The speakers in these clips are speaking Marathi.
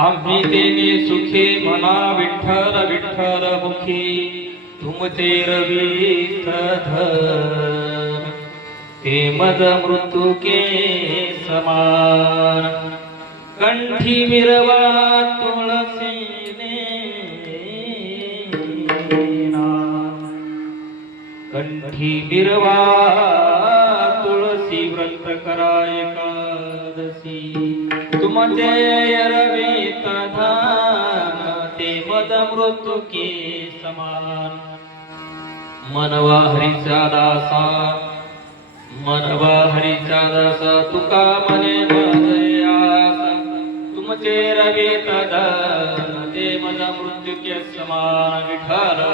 आम्ही तेने सुखी मना विठ्ठल विठ्ठल मुखी तुमचे रवित धर ते मज मृत्यू के समान कंठी मिरवा तुळसीने कंठी मिरवा तुळसी व्रत कराय तुमचे रवित धान ते मद मृत्यू के समान मनवा हरीचा दासा तुका मने मदयास तुमचे रवित धान ते मद मृत्यू के समान विठ्ठल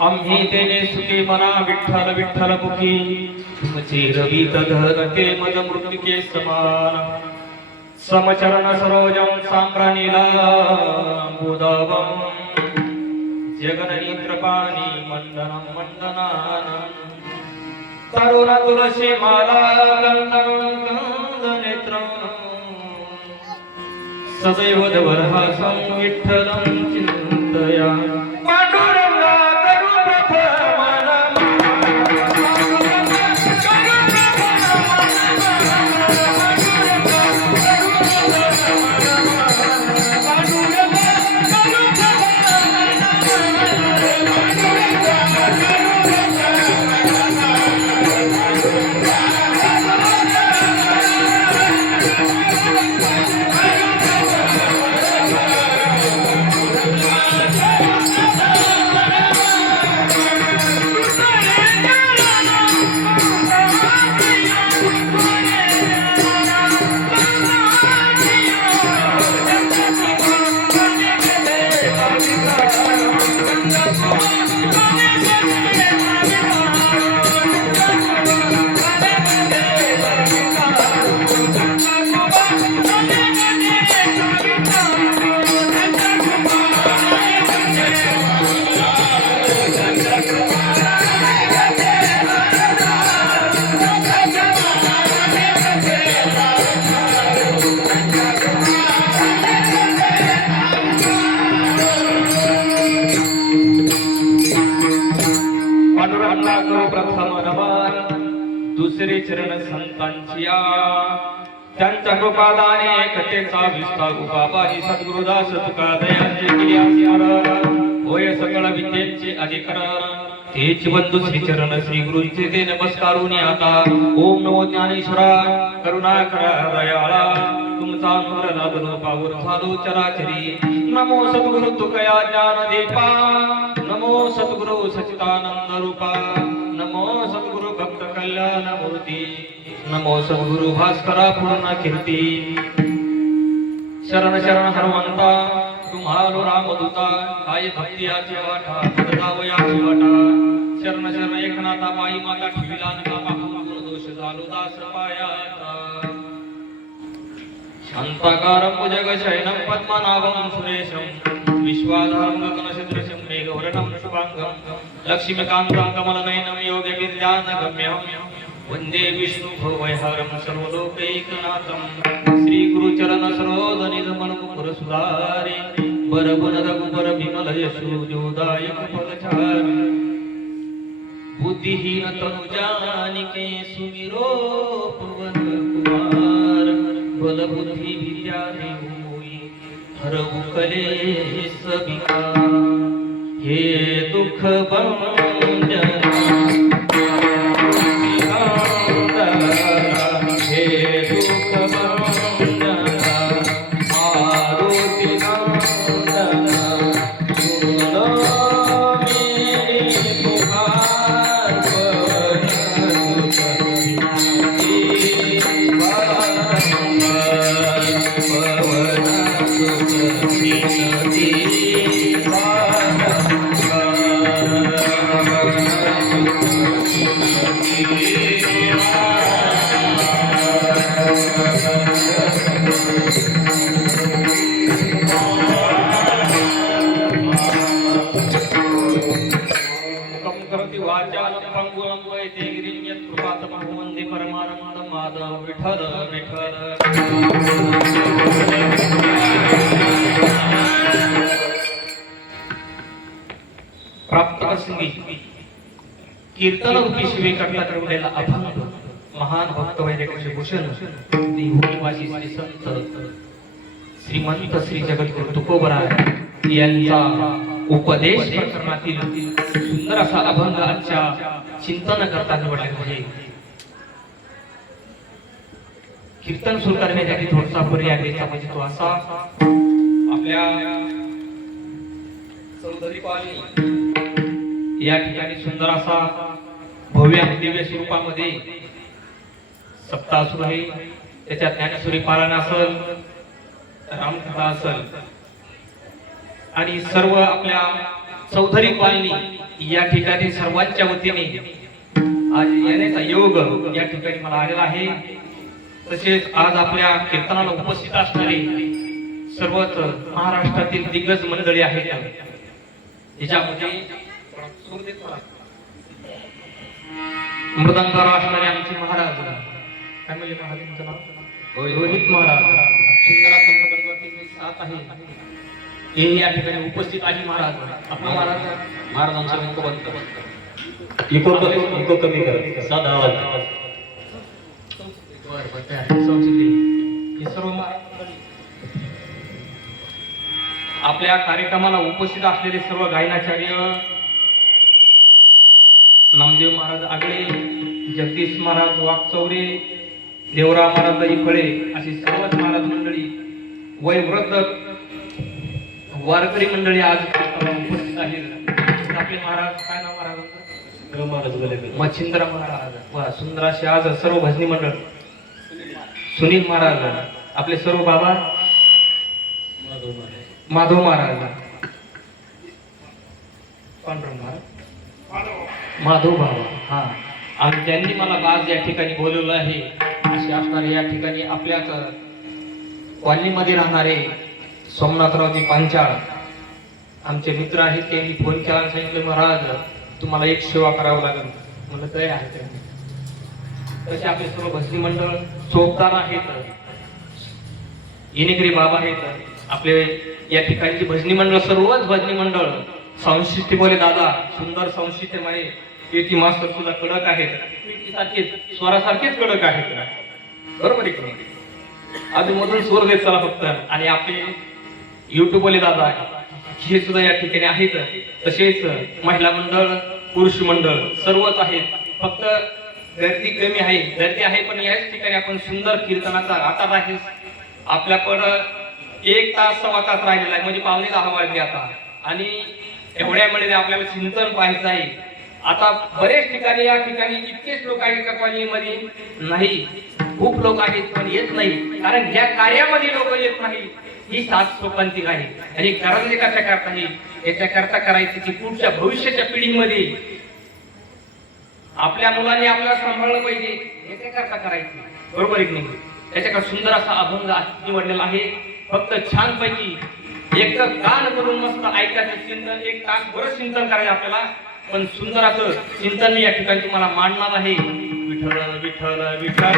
आम्ही तेने सुखी मना विठ्ठल विठ्ठल मुखी तुमचे रवित धन ते मज मृत्यू के समान समचरण सरोजम सांभ्रानीलांबुदावम जगननेत्रपाणी मंदनम मंदनानं तरुण तुलसी माला कंदनेत्रं सदैव दवरहासं विठ्ठलं चिन्तया करू प्रथम नमन दुसरे चरण संतांची त्यांच्या कृपादाने कथेचा विस्तार बाबाजी सद्गुरुदास तुका दयांचे केले होय सकळ विद्येचे अधिकार तेच बंधू श्री चरण श्री गुरुचे ते नमस्कारून आता ओम नमो ज्ञानेश्वरा करुणाकरा दयाळा तुमचा नूर लादलो पावर झालो चराचरी नमो सद्गुरु तुकया ज्ञान दीपा नमो सद्गुरु सच्चिदानंद रूपा नमो सद्गुरु भक्त कल्याण मूर्ती नमो सद्गुरु भास्करा पूर्ण कीर्ती शरण शरण हनुमंता तुम्हारो रामदूता काय भक्तियाची वाटा पददावयाची वाटा शरण शरण एकनाथा माई माता ठेविला नका पाहून दोष झालो दास पायाता शांताकारं भुजगशयनं पद्मनाभं सुरेशं विश्वाधारं गगनसदृशं मेघवर्णं शुभांगं लक्ष्मीकान्तं कमलनयनं योगविद्यानगम्यं वंदे विष्णुभवैहारं सर्वलोकैकनाथं श्री गुरुचरण सरोज निजमन कुपुर सुधारे बरगुण रघुबर विमल यशो जोदायक फलचार बुद्धिहीन तनु जानिके सुमिरो पवन कुमार बल बुद्धि विद्या होई हरऊ कलेश विकार हे दुख भंजन विठ्ठल विठ्ठल प्राप्त प्रसंगी कीर्तन रूपी शिवे करता ठेवलेला अभंग महान भक्त वैराग्याचे भूषण देहुनिवासी श्री संत श्रीमंत श्री जगद्गुरु तुकोबराय यांचा उपदेश प्रकरणातील सुंदर असा अभंग आजच्या चिंतन करता निवडला आहे. कीर्तन सुरू करण्यासाठी थोडासा पर्याय द्यायचा म्हणजे तो असा आपल्या चौधरी कॉलनी या ठिकाणी सुंदर असा भव्य आणि दिव्य स्वरूपामध्ये सप्ताह सुरू आहे. त्याच्यात ज्ञानेश्वरी पारायण असेल, रामकथा असेल आणि सर्व आपल्या चौधरी कॉलनी या ठिकाणी सर्वांच्या वतीने आज येण्याचा योग या ठिकाणी मला आलेला आहे. तसेच आज आपल्या कीर्तनाला उपस्थित असणारे सर्वच महाराष्ट्रातील दिग्गज मंडळी आहेत. याच्यामध्ये मृदंगावर असणारे आमचे महाराज काय म्हणजे महाराजांचं नाव रोहित महाराज सुंदर असं मृदंगावरती साथ आहे. हे या ठिकाणी उपस्थित आहे. महाराज आपला महाराजांचा इको कमी कर साधा आवाज आपल्या कार्यक्रमाला उपस्थित असलेले सर्व गायनाचार्य नामदेव महाराज आगळे, जगदीश महाराज वाकचौरे, देवराव महाराज दहीफळे अशी सर्वच महाराज मंडळी वयोवृद्ध वारकरी मंडळी आज उपस्थित आहेत. आपले महाराज काय नाव महाराजांचं? मच्छिंद्र महाराज. सुंदर असे आज सर्व भजनी मंडळ सुनील महाराज, आपले सर्व बाबा माधव महाराज, माधव बाबा हा, आणि त्यांनी मला आज या ठिकाणी बोलवलं आहे. असे असणारे या ठिकाणी आपल्याच कॉलनीमध्ये राहणारे सोमनाथरावजी पांचाळ आमचे मित्र आहेत. त्यांनी फोन केला आणि सांगितलं महाराज तुम्हाला एक सेवा करावं लागेल. मला काय आहे तसे आपले सर्व भजनी मंडळ चोपदार आहेत, येणेकरी बाबा आहेत. आपले या ठिकाणची भजनी मंडळ सर्वच भजनी मंडळ संस्कृती बोले दादा सुंदर संस्कृतीमध्ये पेटी मास्तर सुद्धा कडक आहेत, पेटीसारखेच स्वरासारखेच कडक आहेत. बरोबर आहे का? अजून स्वर देत चला फक्त. आणि आपले युट्यूब वाले दादा हे सुद्धा या ठिकाणी आहेत. तसेच महिला मंडळ, पुरुष मंडळ सर्वच आहेत. फक्त गर्दी कमी आहे, गर्दी आहे, पण याच ठिकाणी आपण सुंदर कीर्तनाचा आता आहे. आपल्याकडं 1 तास 1.25 तास राहिलेला आहे, म्हणजे 9:45 वाजले आता. आणि एवढ्यामध्ये आपल्याला चिंतन पाहायचं आहे. आता बरेच ठिकाणी या ठिकाणी इतकेच लोक आहेत का कॉलनीमध्ये? नाही, खूप लोक आहेत पण येत नाही. कारण या कार्यामध्ये लोक येत नाही. ही सात सोपांची आहे. आणि करायचे कशा करता येईल याच्या करता करायची की पुढच्या भविष्याच्या पिढीमध्ये आपल्या मुलांनी आपल्याला सांभाळलं पाहिजे, याच्या करता करायची. बरोबर आहे नाही? त्याच्याकडे सुंदर असा अभंग निवडलेला आहे. फक्त छान पैकी एक कान करून मस्त ऐकायचं चिंतन, 1 तास बरं चिंतन करायचं आपल्याला. पण सुंदर असं चिंतन मी या ठिकाणी तुम्हाला मांडणार आहे. विठ्ठल विठ्ठल विठ्ठल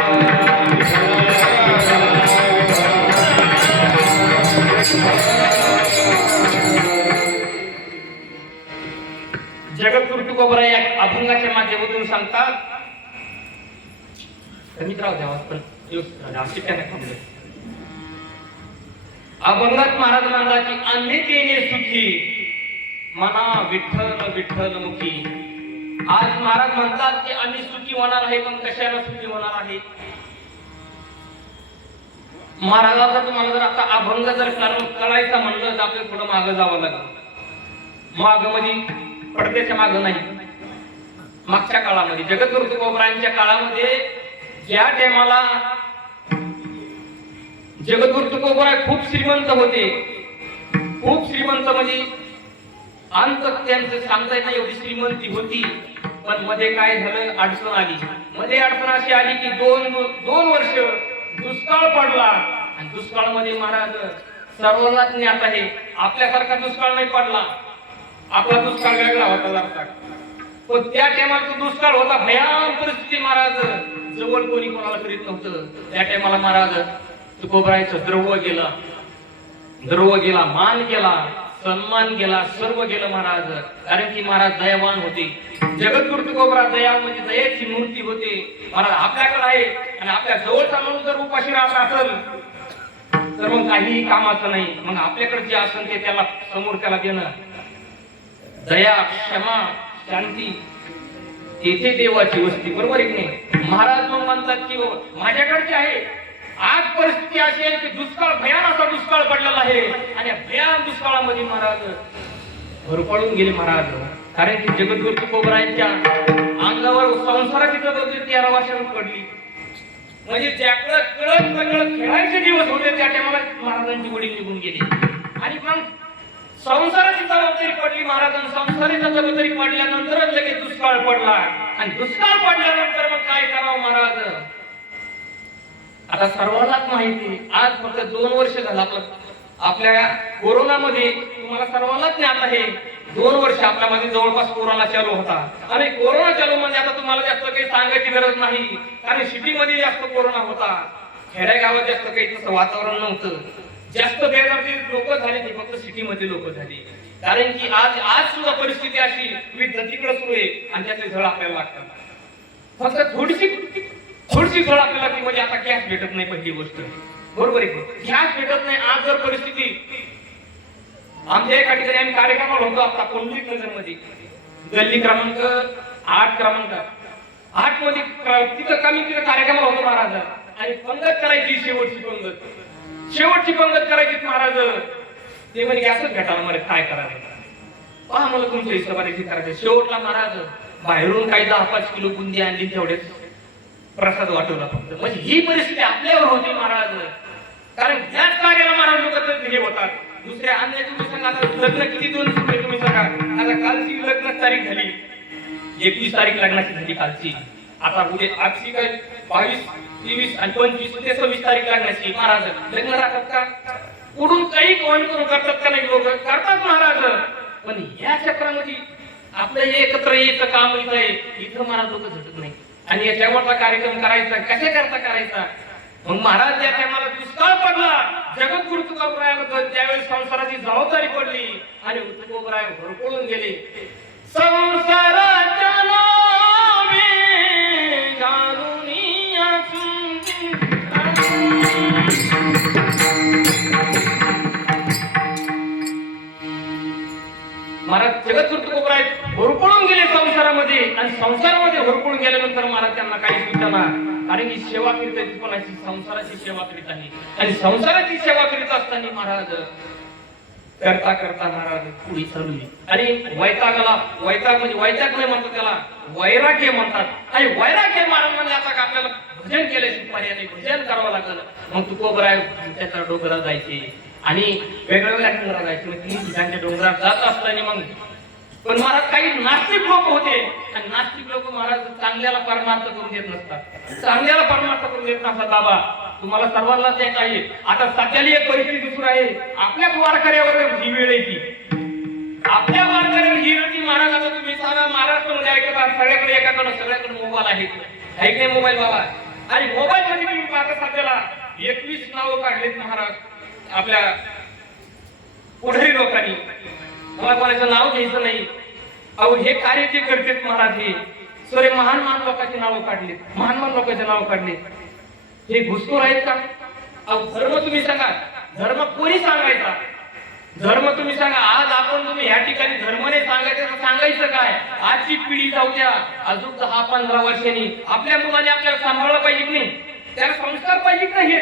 जगद्गुरु तुकोबरा या अभंगाच्या माध्यमातून सांगतात. मित्रांनो द्यावा पण अभंगात महाराज म्हणतात की अन्य तेने सुखी मना विठ्ठल विठ्ठल मुखी. आज महाराज म्हणतात की आम्ही सुखी होणार आहे, पण कशाला सुखी होणार आहे? महाराजाचा तुम्हाला जर आता अभंग जर कळायचा म्हणलं तर आपल्याला पुढे मागं जावं लागेल. माग म्हणजे पडद्याच्या मागं नाही, मागच्या काळामध्ये जगद्गुरु तुकोबरायांच्या काळामध्ये ज्या टायमाला जगद्गुरु तुकोबराय खूप श्रीमंत होते. खूप श्रीमंत म्हणजे अंत त्यांचं सांगता येत नाही एवढी श्रीमंती होती. पण मध्ये काय झालं, अडचण आली. मध्ये अडचण अशी आली की दोन वर्ष दुष्काळ पडला. आणि दुष्काळामध्ये महाराज सर्वांनाच ज्ञात आहे आपल्यासारखा दुष्काळ नाही पडला. आपला दुष्काळ वेगळा होता जरा, पण त्या टायमाला तो दुष्काळ होता. भयान परिस्थिती. महाराज जवळ कोणी कोणाला करीत नव्हतं. त्या टायमाला महाराज तुकोबरायचं द्रव्य गेलं, द्रव्य गेला, मान गेला, सन्मान गेला, सर्व गेलं महाराज. कारण की महाराज दयावान होते. जगद्गुरु तुकोबरा दया म्हणजे दयाची मूर्ती होते. महाराज आपल्याकडे आहे आणि आपल्या जवळचा माणूस जर उपाशी राहत असेल तर मग काही कामाचं नाही. मग आपल्याकडे जे असेल ते त्याला समोर त्याला देणं. दया, क्षमा, शांती तेथे देवाची वस्ती. बरोबर आहे की नाही? महाराज मग म्हणतात की माझ्याकडचे आहे. आज परिस्थिती अशी आहे की दुष्काळ, भयान असा दुष्काळ पडलेला आहे. आणि भयान दुष्काळामध्ये महाराज भरपळून गेले महाराज. कारण की जगद्गुरु तुकोबरायांच्या अंगावर संसाराची जबाबदारी 13 वर्षांनी पडली. म्हणजे ज्याकडे कळत सगळं खेळायचे दिवस होते त्या टायमाला महाराजांची वडील निघून गेले. आणि मग संसाराची जबाबदारी पडली महाराजांना. संसाराची जबाबदारी पडल्यानंतरच लगेच दुष्काळ पडला. आणि दुष्काळ पडल्यानंतर मग काय करावं महाराज? आता सर्वांनाच माहिती, आज फक्त 2 वर्ष झालं आपल्या कोरोनामध्ये. तुम्हाला सर्वांनाच ज्ञात आहे 2 वर्ष आपल्यामध्ये जवळपास कोरोना चालू होता. आणि कोरोना चालू म्हणजे आता तुम्हाला जास्त काही सांगायची गरज नाही. कारण सिटीमध्ये जास्त कोरोना होता, खेड्यागावात जास्त काही तसं वातावरण नव्हतं. जास्त बेजारची लोक झाली ती फक्त सिटीमध्ये लोक झाली. कारण की आज सुद्धा परिस्थिती अशी विविध तिकडे सुरू आहे आणि त्याचे झळ आपल्याला लागतात. फक्त थोडीशी झळ आपल्याला ती म्हणजे आता गॅस भेटत नाही. पहिली गोष्ट बरोबर आहे, गॅस भेटत नाही. आज जर परिस्थिती आमच्या एका ठिकाणी आम्ही कार्यक्रमाला होतो आता कोंडली नगर मध्ये, गल्ली क्रमांक 8 मध्ये तिथं कार्यक्रमाला होतो महाराज. आणि पंगत करायची, शेवटची पंगत करायची महाराज. ते म्हणजे असंच भेटायला मला काय करायचं पहा, मला तुमच्या हिशोबाने करायचं. शेवटला महाराज बाहेरून काही 10-5 किलो बुंदी आणली, तेवढेच प्रसाद वाटवला फक्त. म्हणजे ही परिस्थिती आपल्यावर होती महाराज. कारण त्याच कार्याला महाराज लोक हे होतात. दुसऱ्या अन्य तुम्ही सांगा लग्न किती 2 रुपये तुम्ही सांगा. आता कालची लग्न तारीख झाली 21 तारीख लग्नाची झाली कालची. आता उद्या आजची काय 22, 23 आणि 25 ते 26 तारीख लग्नाची. महाराज लग्न राहतात का? उडून काही कोण करून करतात का? नाही, लोक करतात महाराज. पण या चक्रामध्ये आपलं एकत्र यायचं काम इथं आहे. इथं महाराज लोक झटत नाही. आणि या शेवटचा कार्यक्रम करायचा कशा करता करायचा? मग महाराज या टायमाला दुष्काळ पडला. जगद्गुरु तुकोबरायाला त्यावेळेस संसाराची जबाबदारी पडली आणि तुकोबराय भरपळून गेले. संसाराच्या गोबराय होरपळून गेले संसारामध्ये, आणि संसारामध्ये होरपळून गेल्यानंतर महाराज त्यांना काही सुचना, कारण की सेवा करीत कोणाची, संसाराची सेवा करीत आहे, आणि संसाराची सेवा करीत असताना महाराज करता करता महाराज पुढे चालली, आणि वैतागाला, वैताग म्हणजे वैताग नाही म्हणतात त्याला, वैराग्य म्हणतात. आणि वैराग्य महाराज म्हणजे आता का आपल्याला भजन केल्याशिवाय पर्याय, भजन करावं लागलं. मग तू कोबराय त्याच्या डोंगरात जायचे, आणि वेगवेगळ्या डोंगरात जायचे. मग तीन ठिकाणच्या डोंगरात जात असताना मग पण महाराज काही नास्तिक लोक होते, आणि नास्तिक लोक महाराज चांगल्याला परमार्थ करून देत नसतात, चांगल्याला परमार्थ करून देत नसतात. बाबा तुम्हाला सर्वांना द्यायचं आहे. आता सध्याला एक परिस्थिती दुसरी आहे, आपल्याच वारकऱ्यावर ही वेळ येते, आपल्या वारकऱ्यावर ही वेळ. महाराज आता तुम्ही सांगा, महाराष्ट्र मध्ये ऐकता सगळ्याकडे, एकाकडे सगळ्याकडे मोबाईल आहेत, आहे की नाही मोबाईल बाबा? आणि मोबाईल मध्ये मी आता सध्याला 21 नावं काढलेत महाराज आपल्या पुढारी लोकांनी. मला कोणाचं नाव घ्यायचं नाही. अहो हे कार्य जे करतात महाराज, हे सरे महान महान लोकांची नावं काढली, महान महान लोकांचे नाव काढले. हे घुसखोर आहेत का? अहो धर्म तुम्ही सांगा, धर्म कोणी सांगायचा? धर्म तुम्ही सांगा. आज आपण तुम्ही ह्या ठिकाणी धर्माने सांगायचं तर सांगायचं काय? आजची पिढी जाऊ द्या, अजून 10-15 वर्षांनी आपल्या मुलाने आपल्याला सांभाळलं पाहिजे की नाही? त्याला संस्कार पाहिजे की नाही?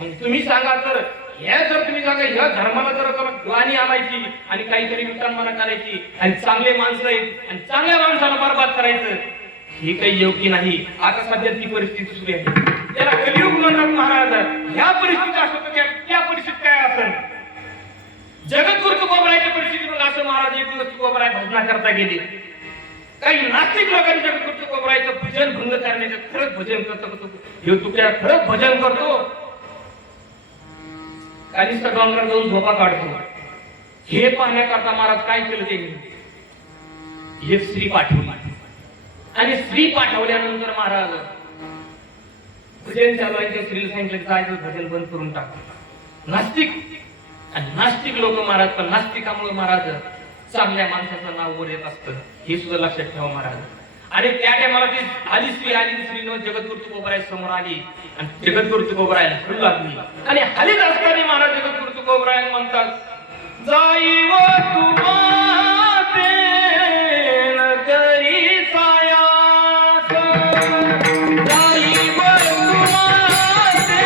मग तुम्ही सांगा, तर या जर तुम्ही सांगा ह्या धर्माला जर ग्लानी आणायची आणि काहीतरी विटांमना करायची, आणि चांगले माणसं आहेत आणि चांगल्या माणसाला बरबाद करायचं, हे काही योग्य नाही. आता सध्या ती परिस्थिती सुरू आहे, त्याला कलियुग म्हणतात महाराज. ह्या परिस्थितीत असं त्या परिस्थितीत काय असेल? जगद्गुरु तुकोबरायच्या परिस्थितीमध्ये असं महाराज एक दिवस तुकोबराय भजना करता गेले. काही नास्तिक लोकांनी जगद्गुरु तुकोबरायचं भजन भंग करण्याचं, खरंच भजन करतो हे तुकड्या, खरंच भजन करतो, काही डोंगरात जाऊन झोपा काढतो. हे पाहण्याकरता महाराज काय केलं त्यांनी? एक स्त्री पाठवली, आणि स्त्री पाठवल्यानंतर महाराज भजन चालू आहे. स्त्रीला सांगितलं जायचं, भजन बंद करून टाक. नास्तिक आणि नास्तिक लोक महाराज, पण नास्तिकामुळे महाराज चांगल्या माणसाचं नाव वर येत असतं, हे सुद्धा लक्षात ठेवा महाराज. आणि त्या टायमाला ती आली स्त्रीनं जगद्गुरु तुकोबराय समोर आली, आणि जगद्गुरु तुकोबरायला हलू लागली. आणि हलीत असताना महाराज जगद्गुरु तुकोबराय म्हणतात, जाई व तुमाते नगरी सायास, जाई व तुमाते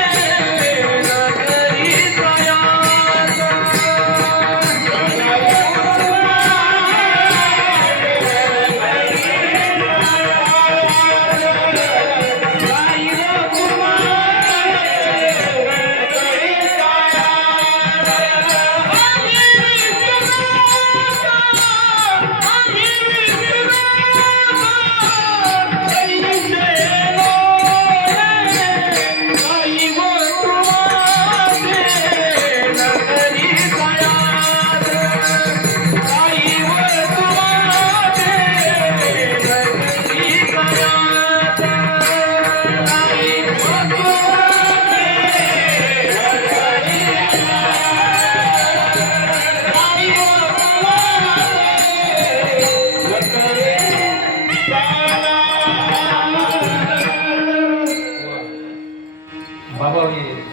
नगरी सायास,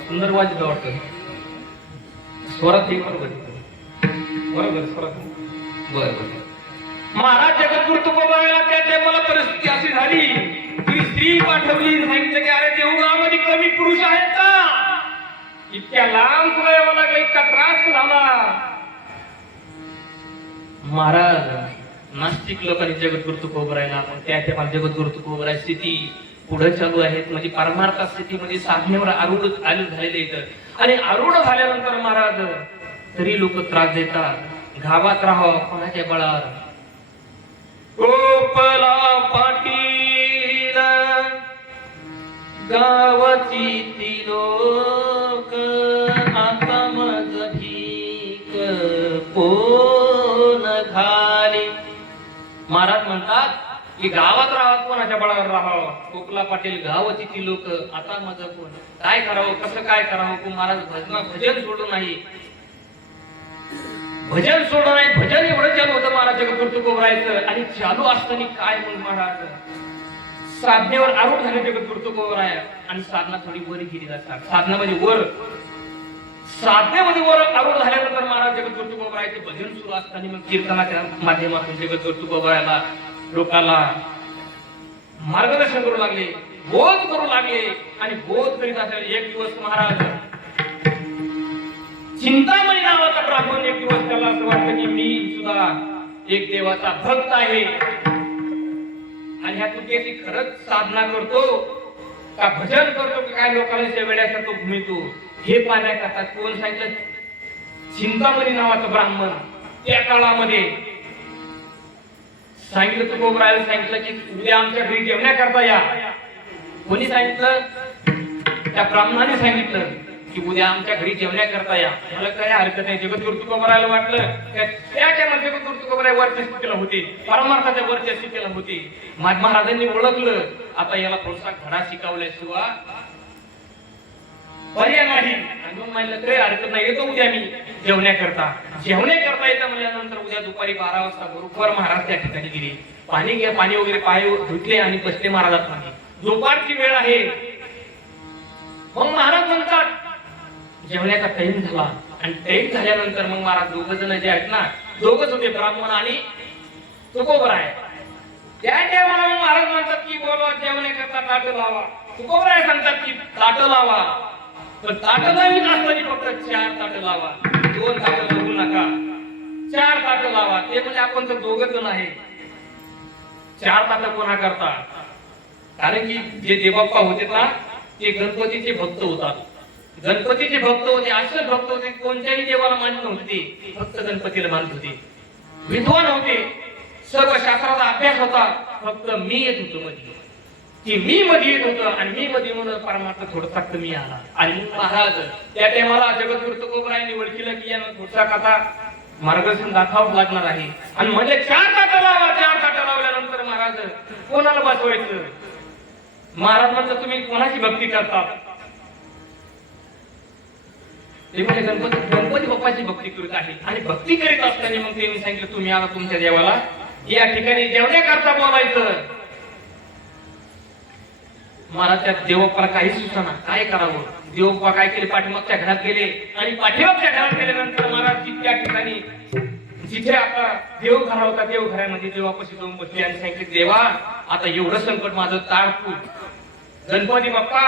सुंदर वाजत वाटतं स्वरात, हे बरोबर बरोबर स्वरात बरोबर. महाराज जगद्गुरु तुकोबरायला त्या टायमाला परिस्थिती अशी झाली की स्त्री पाठवली, सांगितलं की अरे देऊळगावामध्ये कमी पुरुष आहेत का? इतक्या लांब तुला यावं लागलं, इतका त्रास झाला. महाराज नास्तिक लोकांनी जगद्गुरु तुकोबरायला, पण त्या टायमाला जगद्गुरु तुकोबराय स्थिती पुढे चालू आहेत, म्हणजे परमार्थ स्थितीमध्ये साधनेवर आरूढ झालेले आहेत. आणि आरूढ झाल्यानंतर महाराज तरी लोक त्रास देतात. गावात राहावं कोणाच्या बळावर? गोपला पाटील गावाची ती लोक, आता मज भीक कोण घाली. महाराज म्हणतात की गावात राहावं कोणाच्या बळावर राहावं. गोपला पाटील गावाची ती लोक, आता माझं कोण? काय करावं, कसं काय करावं? महाराज भजन सोडून नाही, भजन सोडून नाही, भजन एवढं चालू होतं महाराज जगद्गुरु तुकोबरायचं. आणि चालू असताना काय म्हणून महाराज साधनेवर आरूढ झाले जगद्गुरु तुकोबराय, आणि साधना थोडी वर गेली जातात. साधना म्हणजे वर, साधनेमध्ये वर आरूढ झाल्यानंतर महाराज जगद्गुरु तुकोबारायचे भजन सुरू असताना मग कीर्तनाच्या माध्यमातून जगद्गुरु तुकोबारायला लोकांना मार्गदर्शन करू लागले, बोध करू लागले. आणि बोध करीत असताना एक दिवस महाराज चिंतामणी नावाचा ब्राह्मण एक दिवस त्याला असं वाटतं की मी सुद्धा एक देवाचा भक्त आहे आणि ह्या तुझ्याची खरंच साधना करतो का भजन करतो की काय लोकांना सेवेड्यासारखं घुमितो हे पाहण्याकरता कोण सांगितलं? चिंतामणी नावाचा ब्राह्मण त्या काळामध्ये सांगितलं. तुकोबारायला सांगितलं की उद्या आमच्या घरी जेवण्याकरता या. कोणी सांगितलं? त्या ब्राह्मणाने सांगितलं की उद्या आमच्या घरी जेवण्याकरता या. मला काय हरकत नाही. जगद्गुरु तुकोबारायला वाटलं त्या टायमात जगद्गुरु तुकोबाराय वरच्या स्थितीला होते, परमार्थाच्या वरच्या स्थितीला होते. महाराजांनी ओळखलं आता याला थोडासा धडा शिकवल्याशिवाय पर्याय नाही. आणि मग म्हणलं काही हरकत नाही, येतो उद्या मी जेवण्याकरता येतं म्हणल्यानंतर उद्या दुपारी 12 वाजता बरोबर महाराज त्या ठिकाणी गेले. पाणी वगैरे पाय धुतले आणि बसले महाराजात मागे. दुपारची वेळ आहे. मग महाराज म्हणतात जेवण्याचा टाइम झाला आणि टाइम झाल्यानंतर मग महाराज दोघ जण जे आहेत ना, दोघच होते, ब्राह्मण आणि तुकोबाराय. त्या टायमाला मग महाराज म्हणतात की बोलवा जेवण्याकरता ताट लावा. तुकोबाराय सांगतात की ताट लावा, पण ताट नवीन असताना फक्त 4 ताट लावा, 2 ताट लावू नका, 4 ताट लावा. ते म्हणजे आपण तर दोघ जण आहे, 4 ताट कोणा करता? कारण की जे देवबाप्पा होते ना ते गणपतीचे भक्त होतात. गणपतीचे भक्त होते, असे भक्त होते कोणत्याही देवाला मानत नव्हते, फक्त गणपतीला मानत होते. विद्वान होते, सर्व शास्त्राचा अभ्यास होता, फक्त मी येत होतो मध्ये, की मी मध्ये येत होतो आणि मी मध्ये म्हणून परमार्थ थोडासा कमी आला. आणि महाराज त्या टायमाला जगद्गुरु तुकोबारायांनी ओळखलं की यानं थोडसा कथा मार्गदर्शन दाखवावं लागणार आहे. आणि म्हणजे 4 ताट लावा. 4 ताट लावल्यानंतर महाराज कोणाला बसवायचं? महाराज म्हणतात तुम्ही कोणाची भक्ती करता? ते म्हणजे गणपती बाप्पाची भक्ती करत आहे. आणि भक्ती करीत असताना मग त्यांनी सांगितलं तुम्ही आला तुमच्या देवाला या ठिकाणी जेवण्याकरता बोलायचं. महाराज त्या देवबाप्पाला काही सुचना काय करावं. देवबाप्पा काय केले, पाठीमागच्या घरात गेले आणि पाठीमागच्या घरात गेल्यानंतर महाराज त्या ठिकाणी जिथे आपला देवघर होता देवघरामध्ये देवापाशी जाऊन बसले आणि सांगितले देवा आता एवढं संकट माझं ताळ तू. गणपती बाप्पा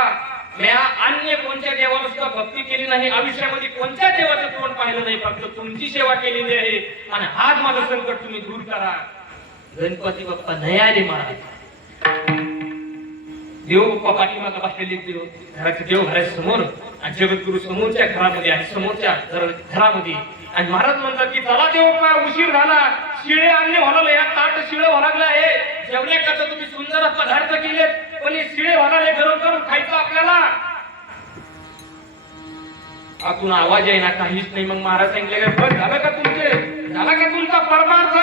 मी अन्य कोणत्या देवाला सुद्धा भक्ती केली नाही, आयुष्यामध्ये कोणत्या देवाचं तोंड पाहिलं नाही, फक्त तुमची सेवा केलेली आहे आणि हाच माझं संकट तुम्ही दूर करा. गणपती बाप्पा नाही आले महाराज. देवबाप्पा पाठीमागे बसलेले घराच्या देवघराच्या समोर आणि जगद्गुरु समोरच्या घरामध्ये आणि समोरच्या घरामध्ये. आणि महाराज म्हणतात की चला देवबाप्पा उशीर झाला, शिळे अन्य होणार, या ताट शिळे होणार आहे, जेवण्याकरता तुम्ही सुंदर पदार्थ केलेत पण हे शिळे होणारे गरम करून खायचं आपल्याला. आतून आवाज आहे ना, काहीच नाही. मग महाराज सांगितले बस झालं का तुमचा परमार्थ?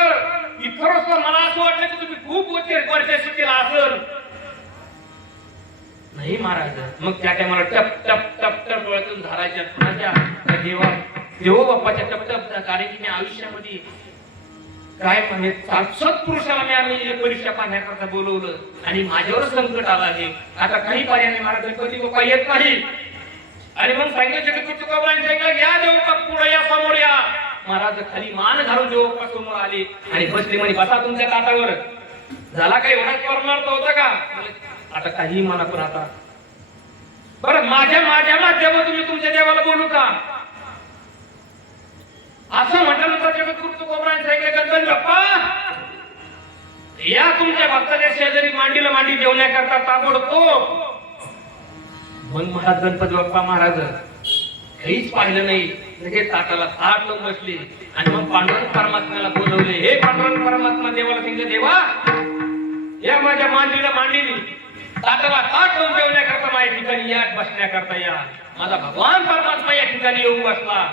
इथं मला असं वाटलं की तुम्ही खूप वरच्या स्थितीला असेल. नाही महाराज. मग त्या टायमाला टप टप टप टप डोळ्यातून धारायच्या माझ्या देवबाप्पाच्या टप टप. कारण की मी आयुष्यामध्ये काय म्हणजे सत्पुरुषाला मी परीक्षा पाहण्याकरता बोलवलं आणि माझ्यावर संकट आलं आहे. आता काही पर्याय महाराज गणपती बाप्पा येत नाही. आणि मग सांगितलं जगद्गुरु तुकोबारायांनी सांगितलं या देवबाप्पा पुढे या, समोर या. महाराज खाली मान घालून देवबाप्पा समोर आले आणि बसले. म्हणे बसा तुमच्या ताटावर. झाला काही एवढा परमार्थ होता का? आता काही म्हणा पण आता बरं माझ्या माध्यमात तुम्ही तुमच्या देवाला बोलू का असं म्हटल्यानंतर जगद्गुरु तुकोबारायांनी सांगितलं गणपती बाप्पा या तुमच्या भक्ताच्या शेजारी मांडीला मांडी जेवण्याकरता ताबडतोब. मग महाराज गणपती बाप्पा महाराज काहीच पाहिलं नाही, लगेच ताटाला ताट लावून बसले आणि मग पांडुरंग परमात्म्याला बोलवले. हे पांडुरंग परमात्मा देवाला सांगितलं देवा या माझ्या मांडीला मांडी ताटाला ताट लावून जेवण्याकरता माझ्या ठिकाणी या, बसण्याकरता या. माझा भगवान परमात्मा या ठिकाणी येऊन बसला.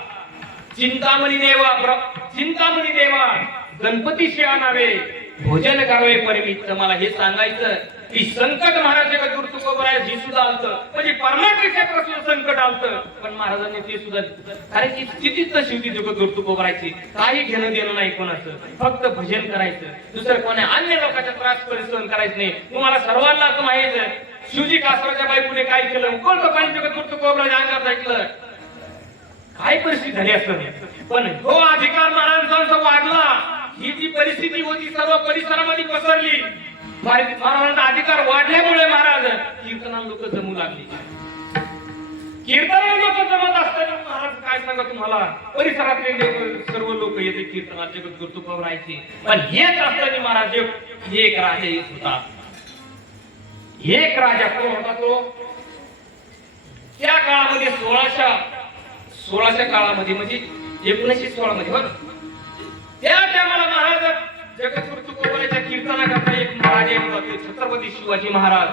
चिंतामणी देवा गणपतीशी आणावे, भोजन करावे परमित. मला हे सांगायचं की संकट महाराज जगद्गुरु तुकोबारायांनी सुद्धा आलतं, म्हणजे परमात्म्याच्या क्षेत्रात संकट आलतं, पण महाराजांनी ते सुद्धा कारण की स्थितीच नशी होती जगद्गुरु तुकोबारायांची. काही घेणं देणं नाही कोणाचं, फक्त भजन करायचं, दुसरं कोणा अन्य लोकांचा त्रास सहन करायचं नाही. तुम्हाला सर्वांना असं माहित शिवजी कासराच्या बायकोने काय केलं, उकळतं पाणी जगद्गुरु तुकोबारायांच्या अंगात ऐकलं. काय परिस्थिती झाली असं, पण हो अधिकार महाराजांचा वाढला, ही जी परिस्थिती होती सर्व परिसरामध्ये पसरली. महाराजांचा अधिकार वाढल्यामुळे महाराज कीर्तनाला लोक जमू लागली. कीर्तनाला लोक जमत असताना महाराज काय सांगा तुम्हाला, परिसरातले सर्व लोक येते कीर्तनात जगद्गुरु तुकोबरायचे. पण हेच असताना महाराज एक राजा येत होता. एक राजा कोण होता तो? त्या काळामध्ये 1600 काळामध्ये म्हणजे 1916 मध्ये बघ, त्या टायमाला महाराज जगद्गुरु तुकोबरायच्या कीर्तनाकरता एक महाराज येत होते, छत्रपती शिवाजी महाराज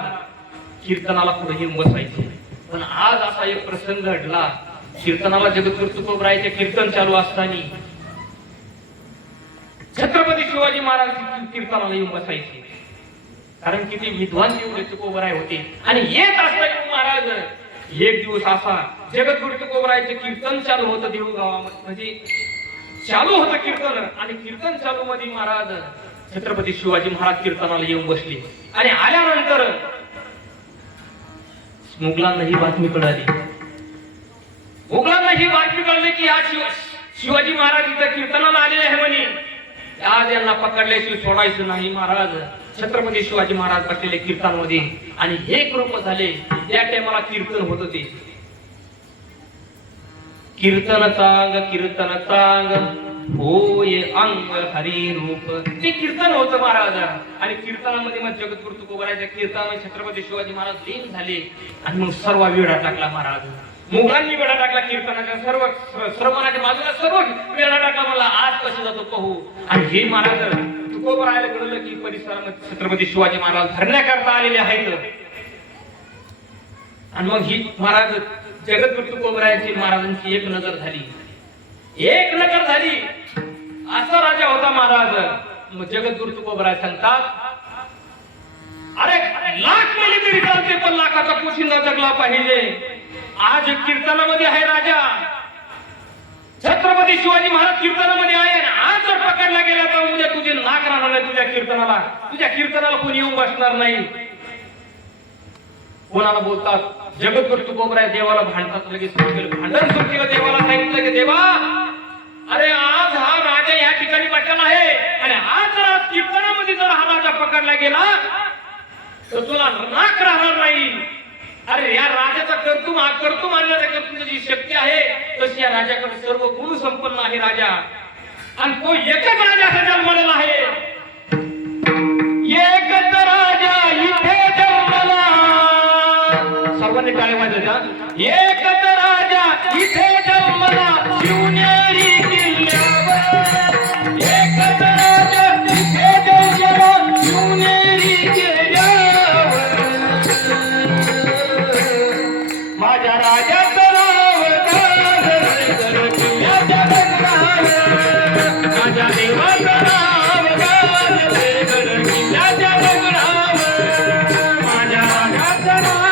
कीर्तनाला पुढे येऊन बसायचे. पण आज असा एक प्रसंग घडला, कीर्तनाला जगद्गुरु तुकोबरायचे कीर्तन चालू असताना छत्रपती शिवाजी महाराज कीर्तनाला येऊन बसायचे. कारण किती विद्वान तुकोबराय होते. आणि येत असताना महाराज एक दिवस असा जगद्गुरु तुकोबरायचे कीर्तन चालू होतं देऊळ गावामध्ये, म्हणजे चालू होतं कीर्तन. आणि कीर्तन चालू मध्ये महाराज छत्रपती शिवाजी महाराज कीर्तनाला येऊन बसले. आणि आल्यानंतर मुघलांना ही बातमी कळाली. मुघलांना ही बातमी कळली की आज शिवाजी महाराज इथं कीर्तनाला आलेले आहे म्हणे. आज यांना पकडल्याशिवाय सोडायचं नाही. महाराज छत्रपती शिवाजी महाराज बसलेले कीर्तनामध्ये आणि हे कृप झाले. त्या टायमाला कीर्तन होत ते कीर्तन चांग होय अंग हरी रूप, ते कीर्तन होतं महाराज. आणि कीर्तनामध्ये मग जगद्गुरु तुकोबरायच्या कीर्तनामध्ये छत्रपती शिवाजी महाराज लीन झाले. आणि मग सर्व वेळा टाकला महाराज. मुघलांनी वेळा टाकला कीर्तनाच्या, सर्वांच्या बाजूला सर्व वेळा टाकला. मला आज कसं जातो पाहू. आणि हे महाराज तुकोबरायला कळलं की परिसरामध्ये छत्रपती शिवाजी महाराज धरण्याकरता आलेले आहेत. आणि मग ही महाराज जगद्गुरु तुकोबरायची महाराजांची एक नजर झाली. असा राजा होता महाराज. मग जगद्गुरु तुकोबराय सांगतात, अरे लाख मेले तरी चालते पण लाखाचा पोशिंदा जगला पाहिजे. आज कीर्तनामध्ये आहे राजा छत्रपती शिवाजी महाराज कीर्तनामध्ये आहे. आज जर पकडला गेला तर उद्या तुझे नाक राहणार नाही. तुझ्या कीर्तनाला कोणी येऊन बसणार नाही. कोणाला बोलतात जगद्गुरु तुकोबराय देवाला भांडतात. लगेच भांडण सुरू केलं. देवाला सांगितलं की देवा, अरे आज हा राजा या ठिकाणी बसला आहे आणि आज जर कीर्तनामध्ये जर हा राजा पकडला गेला तर तुला नाक राहणार नाही. अरे या राजाचा कर्तुम आणण्याचा कर्तुम जी शक्ती आहे तशी या राजाकडे सर्व गुण संपन्न आहे राजा. आणि तो एकच राजा असा जन्मलेला आहे. एकच राजा इथे जन्मला. सर्वांनी टाळ्या वाजवतात. एकच राजा इथे जन्मला शिवनेरी किल्ल्यावर. एकच राजा इथे जन्मला शिवनेरी किल्ल्यावर. माझ्या राजाचं नाव गाजर किल्ल्याच्या डोंगरावर. माझ्या देवाचं नाव गाजर किल्ल्याच्या डोंगरावर. माझ्या राजाचं नाव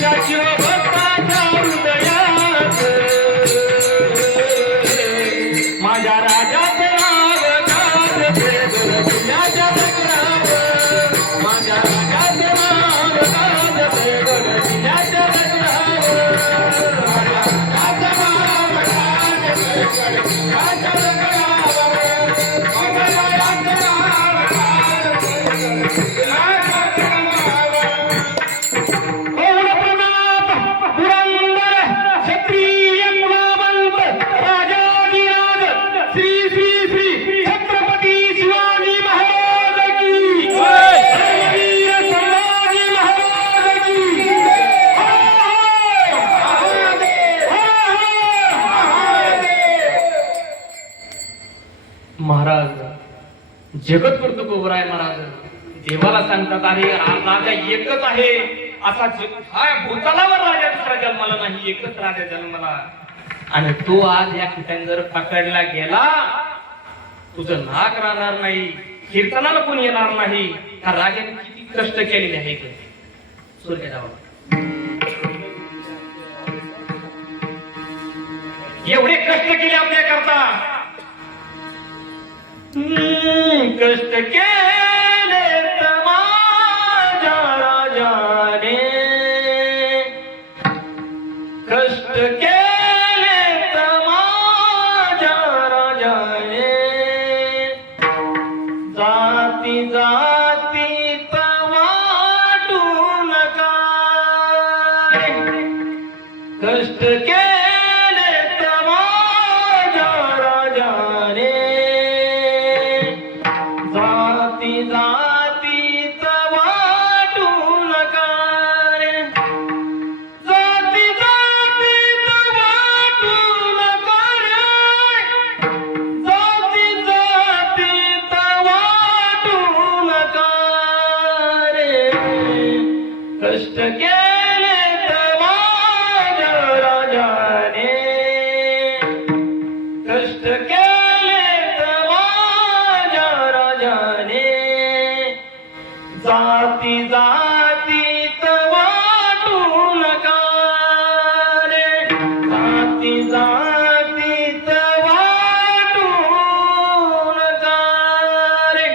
Got you. राजाचं नाव गाजते गडकिल्ल्याच्या डोंगरावर, माझ्या राजाचं नाव गाजते गडकिल्ल्याच्या डोंगरावर, राजाचं नाव गाजते गडकिल्ल्याच्या डोंगरावर, माझ्या राजाचं नाव गाजते गडकिल्ल्याच्या डोंगरावर. पौर प्रताप पुरंदर क्षत्रिय कुलावंत राजाधिराज श्री श्री श्री छत्रपती शिवाजी महाराज की जय, धर्मवीर संभाजी महाराज की जय. महाराज जगद्गुरु तुकोबराय महाराज देवाला सांगतात, अरे राजा एकच आहे, असा हा भूतलावर राजा दुसरा जन्माला नाही, एकच राजा जन्माला. आणि तो आज या ठिकाणी जर पकडला गेला, तुझं नाक राहणार नाही, कीर्तनाला कोणी येणार नाही. हा राजाने किती कष्ट केलेले आहे एवढे कष्ट केले आपल्या करता, कष्ट केले तर माझ्या राजाने, कष्ट केले तर माझ्या राजाने, जाती जाती वाटू नका, कष्ट केले तर माझ्या राजाने, जाती जातीत वाटू नका रे, जाती जातीत वाटू नका रे, जाती जातीत वाटू नका रे, कष्ट केले तर माझ्या राजाने, कष्ट केले तर माझ्या राजाने, जाती जातीत वाटू नका रे, जाती जातीत वाटू नका रे.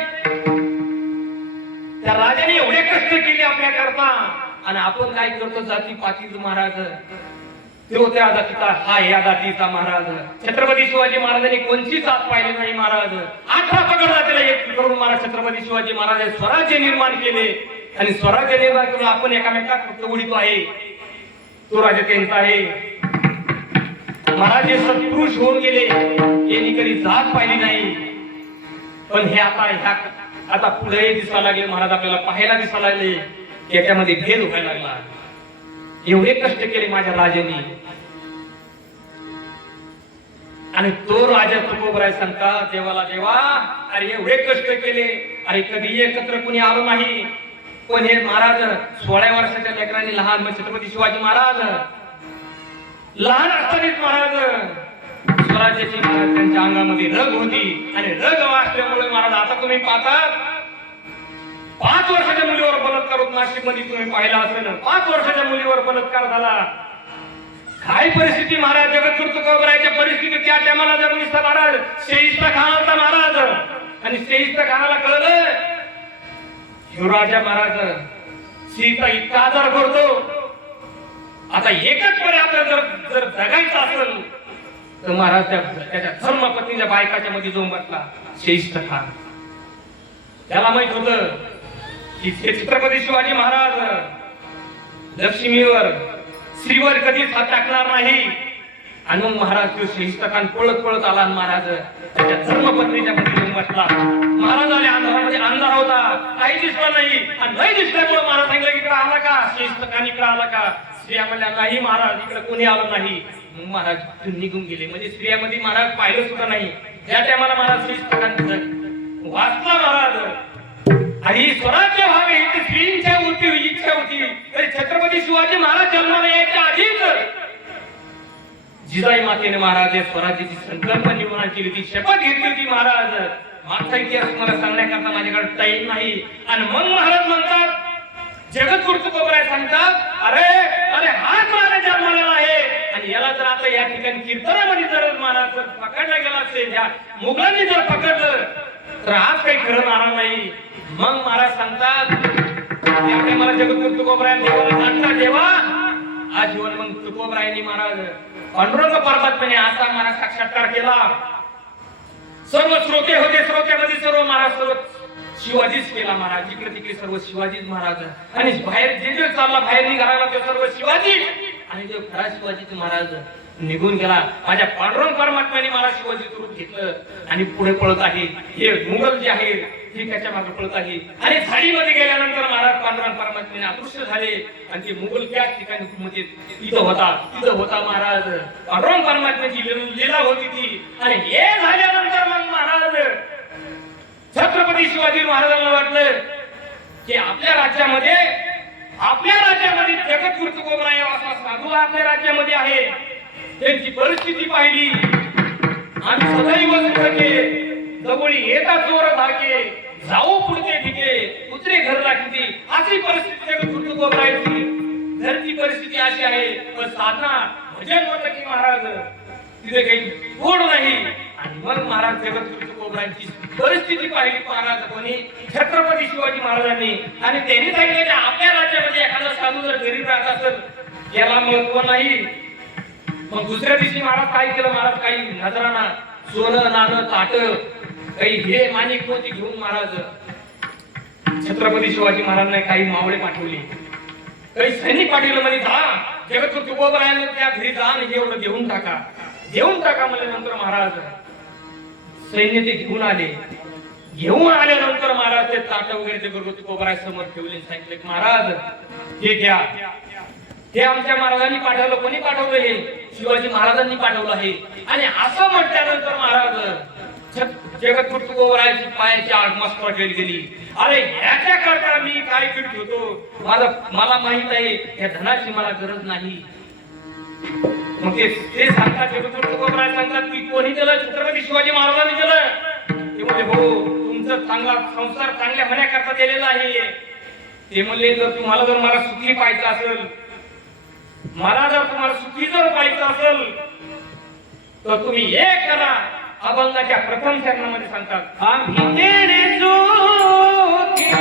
त्या राजाने एवढे कष्ट केले आपल्या करता, आणि आपण काय करतो, जाती पातीच महाराज, तो त्या जातीचा, हा या जातीचा महाराज. छत्रपती शिवाजी महाराजांनी कोणती जात पाहिली नाही महाराज, 18 पगड जातीला एक करून महाराज छत्रपती शिवाजी महाराज स्वराज्य निर्माण केले, आणि स्वराज्य निर्माण करून आपण एकामेकात फक्त उडीतो आहे, तो राजा त्यांचा आहे. महाराज हे सत्पुरुष होऊन गेले, यांनी कधी जात पाहिली नाही. पण हे आता पुढे दिसायला लागले महाराज, आपल्याला पाहायला दिसायला लागले, याच्यामध्ये भेद व्हायला लागला. एवढे कष्ट केले माझ्या राजाने, आणि तो राजा तुकोबराय सांगता, देवाला देवा, अरे एवढे कष्ट केले, अरे कधी एकत्र कोणी आलो नाही. पण हे महाराज 16 वर्षाच्या लेकरांनी, लहान छत्रपती शिवाजी महाराज लहान असतानाच महाराज स्वराज्याची त्यांच्या अंगामध्ये रग होती, आणि रग वाचल्यामुळे महाराज आता तुम्ही पाहता 5 वर्षाच्या मुलीवर बलात्कार होत, नाशिक मध्ये तुम्ही पाहिला असेल, 5 वर्षाच्या मुलीवर बलात्कार झाला. काय परिस्थिती महाराज, जगद्गुरु तुकोबरायच्या परिस्थिती त्या टायमाला जर निसता महाराज शेईस्ता खान होता महाराज, आणि शेईस्ता खानाला कळलं ह्यो राजा महाराज सीता इतका आदर करतो, आता एकच पर्याय आपल्याला जर जगायचं असेल तर महाराज त्याच्या धर्मपत्नीच्या बायकाच्या मध्ये जाऊन बसला शेईस्ता खान. त्याला माहित होतं की छत्रपती शिवाजी महाराज लक्ष्मीवर स्त्रीवर कधीच हात टाकणार नाही. आणि मग महाराज तो शेईस्ता खान पळत पळत आला, आणि महाराज त्याच्या धर्मपत्नीच्या मध्ये बसला. महाराज आले, अंधारामध्ये अंधार होता, काही दिसला नाही, आणि नाही दिसल्यामुळे महाराज सांगितलं इकडे आला का, शेईस्ता खान इकडे आला का. स्त्रिया म्हणल्या नाही महाराज, इकडे कोणी आलं नाही. मग महाराज निघून गेले, म्हणजे स्त्रियामध्ये महाराज पाहिलं सुद्धा नाही. त्या टायमाला महाराज शेईस्ता खान वाचला महाराज, आणि स्वराज्य व्हावे ही स्त्रींच्या इच्छा होती. तरी छत्रपती शिवाजी महाराज जन्माला यायच्या आधीच जिजाई मातेने महाराज स्वराज्याची संकल्पना निर्माण केली होती, शपथ घेतली होती महाराज. मागचा इतिहास मला सांगण्याकरता माझ्याकडे टाईम नाही. आणि मग महाराज म्हणतात जगद्गुरु तुकोबराय सांगतात, अरे अरे हाच माझा जन्माला आहे आणि याला जर आता या ठिकाणी कीर्तनामध्ये जर मला जर पकडला गेला असेल, या मुघलांनी जर पकडलं तर आज काही खरं राहणार नाही. मग महाराज सांगतात, त्यामुळे मला जगद्गुरु तुकोबराय देवाला सांगतात, देवा आज जीवन मग तुकोबरायांनी महाराज पांडुरंग परमात्म्याने असा महाराज साक्षात्कार केला. सर्व श्रोते होते, श्रोत्यामध्ये सर्व महाराज सर्व शिवाजीच केला महाराज, इकडे तिकडे सर्व शिवाजीच महाराज आणि बाहेर जे जे चालला बाहेर निघाला ते सर्व शिवाजी आणि जो खरा शिवाजीच महाराज निघून गेला. माझ्या पांडुरंग परमात्म्याने मला शिवाजीचं रूप घेतलं आणि पुढे पळत आहे. हे मुघल जे आहे ते त्याच्या मागे पळत आहे आणि झाडीमध्ये गेल्यानंतर महाराज पांडुरंग परमात्म्याने अदृश्य झाले आणि ते मुघल त्याच ठिकाणी म्हणजे तिथं होता महाराज. पांडुरंग परमात्म्याची लीला होती ती आणि हे झाल्यानंतर मग महाराज छत्रपती शिवाजी महाराजांना वाटलं की आपल्या राज्यामध्ये जगद्गुरु तुकोबराय असा साधू आपल्या राज्यामध्ये आहे. त्यांची परिस्थिती पाहिली आम्ही सदैव सुखके जवळी येता चोर धाके जाऊ पुढचे ठिके उतरे घर लागते. अशी परिस्थिती जगद्गुरु तुकोबरायची. घरची परिस्थिती अशी आहे पण साधना भजन होतं की महाराज तिथे काही गोड नाही. आणि मग महाराज जगद्गुरु तुकोबरायांची परिस्थिती पाहिली महाराज कोणी छत्रपती शिवाजी महाराजांनी आणि त्यांनी सांगितलं की आपल्या राज्यामध्ये एखादा साधू जर गरीब राहत असेल याला महत्व नाही. मग दुसऱ्या दिवशी महाराज काय केलं, महाराज काही नजराना सोनं नाणं ताट काही हे माणिक मोती घेऊन महाराज छत्रपती शिवाजी महाराजांनी काही मावळे पाठवले, काही सैनिक पाठवले. म्हणजे जा जगद्गुरु तुकोबरायांना त्या घरी जा आणि एवढं देऊन टाका म्हणजे नंतर महाराज सैन्य ते घेऊन आल्यानंतर महाराज ते ताट वगैरे जगद्गुरु तुकोबराय समोर ठेवले. सांगितले की महाराज हे घ्या, हे आमच्या महाराजांनी पाठवलं. कोणी पाठवलं? हे शिवाजी महाराजांनी पाठवलं आहे. आणि असं म्हटल्यानंतर महाराज जगद्गुरु तुकोबरायची पायाची आग मस्त गेली. अरे याच्या करता मी काय करीत होतो, मला माहित आहे या धनाची मला गरज नाही. मग ते सांगतात जगद्गुरु तुकोबराय सांगतात की कोणी केलं? छत्रपती शिवाजी महाराजांनी केलं. ते म्हणजे हो तुमचं चांगला संसार चांगल्या होण्याकरता दिलेला आहे. ते म्हणले जर तुम्हाला जर मला सुखी पाहायचं असेल, मला जर तुम्हाला सुखी जर पाहायचं असेल तर तुम्ही हे करा. अभंगाच्या प्रथम चरणामध्ये सांगतात आम्ही तेरे सुखी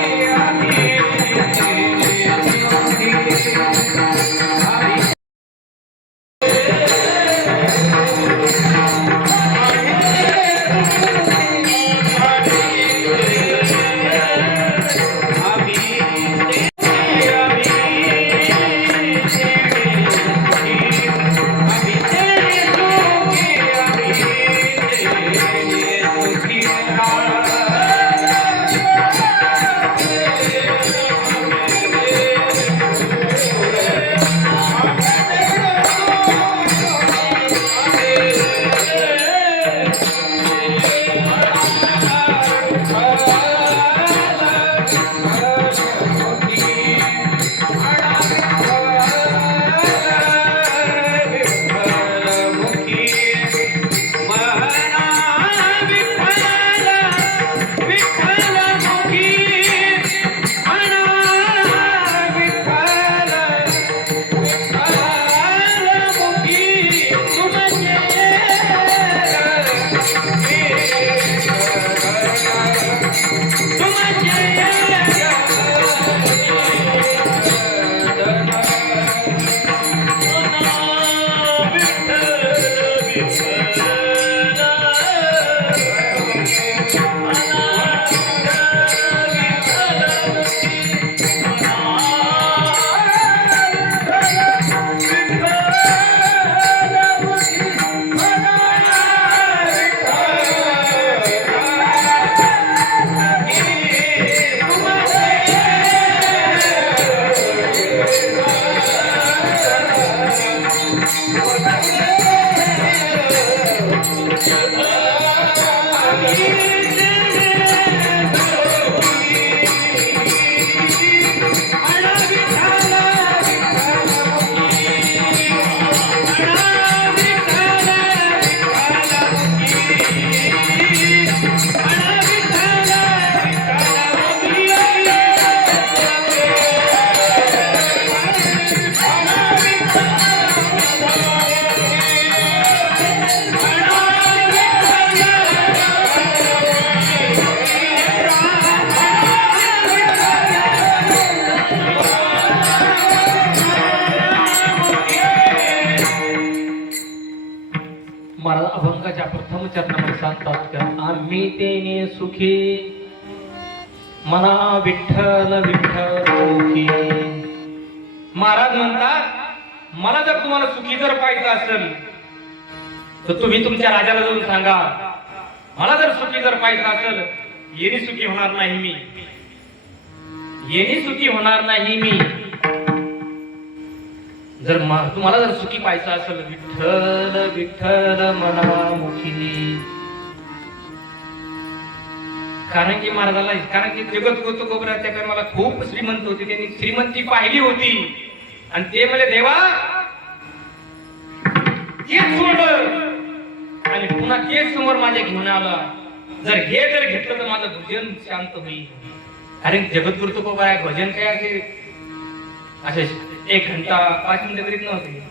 सांगतात का आम्ही तेने सुखी मना विठ्ठल विठ्ठल मुखी. महाराज म्हणतात मला जर तुम्हाला सुखी जर पाहिजे असेल तर तुम्ही तुमच्या राजाला जाऊन सांगा मला जर सुखी जर पाहिजे असेल येणी सुखी होणार नाही मी, येणी सुखी होणार नाही मी. जर तुम्हाला जर सुखी पाहिजे असेल विठ्ठल विठ्ठल मना मुखी. कारण की महाराजाला कारण की जगत गोतुकोबरा त्या टायमाला खूप श्रीमंत होते, त्यांनी श्रीमंती पाहिली होती आणि ते म्हणजे देवा तेच सोडलं आणि पुन्हा तेच समोर माझ्या घेऊन आला. जर हे जर घेतलं तर माझं भजन शांत होईल. कारण जगद्गुरु तुकोबरा भजन काय असे 1 घंटा 5 मिनिटं करीत नव्हते.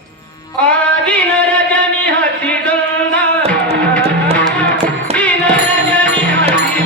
आदिन रजनी हाती गंगा दिन रजनी हाती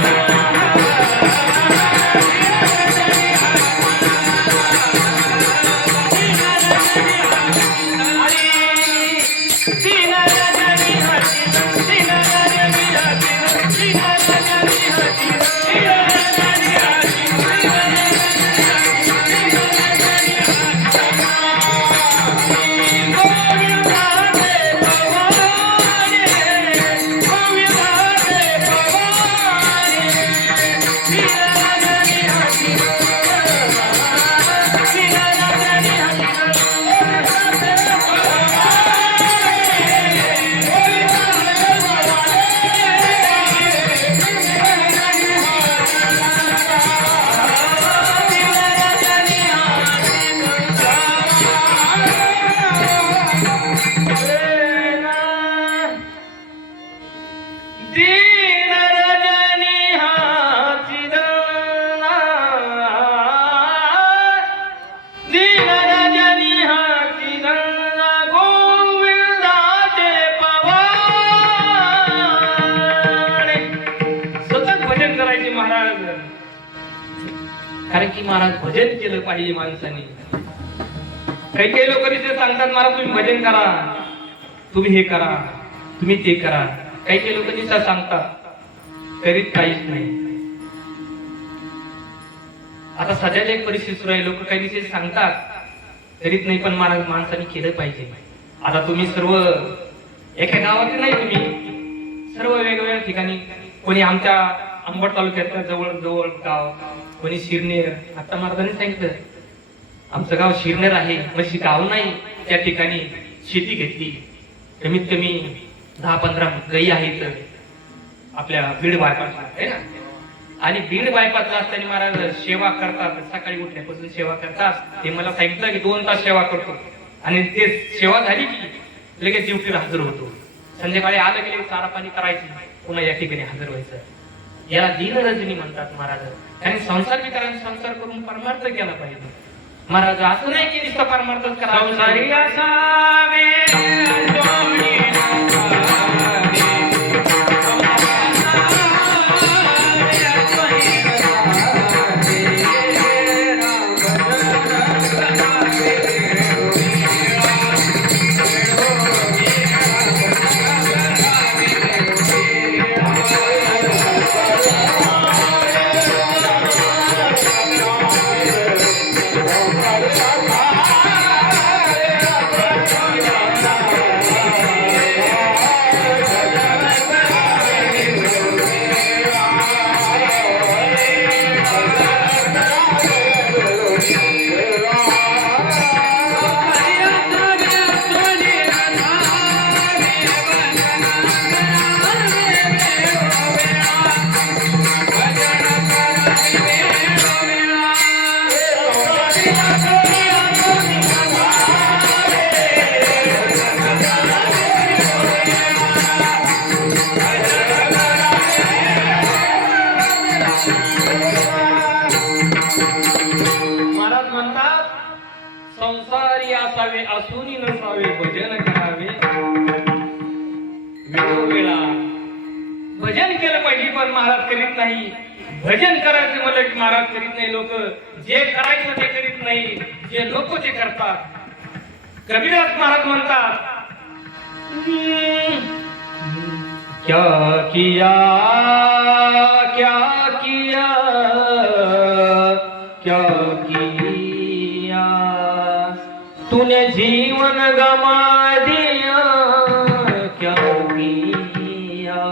कारण की महाराज भजन केलं पाहिजे माणसाने. काही काही लोक ते सांगतात महाराज तुम्ही भजन करा, तुम्ही हे करा, तुम्ही ते करा. काही काही लोक निश्चित सांगतात करीत काहीच नाही. आता सध्याची एक परिस्थिती सुरू आहे, लोक काही निश्चित सांगतात करीत नाही, पण महाराज माणसाने केलं पाहिजे. आता तुम्ही सर्व एका गावात नाही, तुम्ही सर्व वेगवेगळ्या ठिकाणी, कोणी आमच्या अंबड तालुक्यातल्या जवळ जवळ गाव, कोणी शिरनेर. आता महाराजांनी सांगितलं आमचं गाव शिरनेर आहे, म्हणजे गाव नाही, त्या ठिकाणी शेती घेतली. कमीत कमी 10-15 गायी आहेत आपल्या बीड बायपासला आहे ना. आणि बीड बायपासला असताना महाराज सेवा करतात, सकाळी उठल्यापासून सेवा करतात. ते मला सांगितलं की 2 तास सेवा करतो आणि ते सेवा झाली की लगेच ड्युटीला हजर होतो. संध्याकाळी आलं गेले चारा पाणी करायची, पुन्हा या ठिकाणी हजर व्हायचं. याला दीनरजनी म्हणतात महाराज. कारण संसार विकाराने संसार करून परमार्थ केला पाहिजे. महाराज असं नाही की नुसतं परमार्थच करा. संसारी असावे संसारी असावे असूनी नसावे भजन करावे वेळोवेळा. भजन केलं पाहिजे पण महाराज करीत नाही. भजन करायचं म्हणलं की महाराज करीत नाही. लोक जे करायचं ते करीत नाही, जे नको ते करतात. कबीरदास महाराज म्हणतात क्या किया क्या किया क्या किया तूने जीवन गमा दिया क्या किया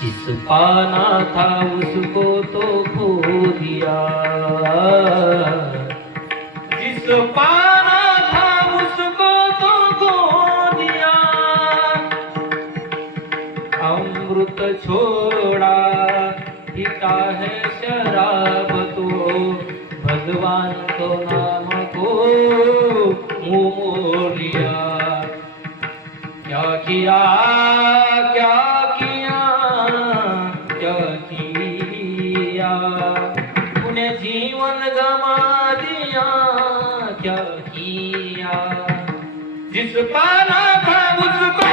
जिस पाना था उसको तो खो दिया जिस पाना था उसको तो खो दिया अमृत छोड़ा पीता है शराब तो भगवान को नाम को मुंह मोड़ लिया क्या किया क्या किया क्या किया तूने जीवन गमा दिया क्या किया जिस पाना था उसको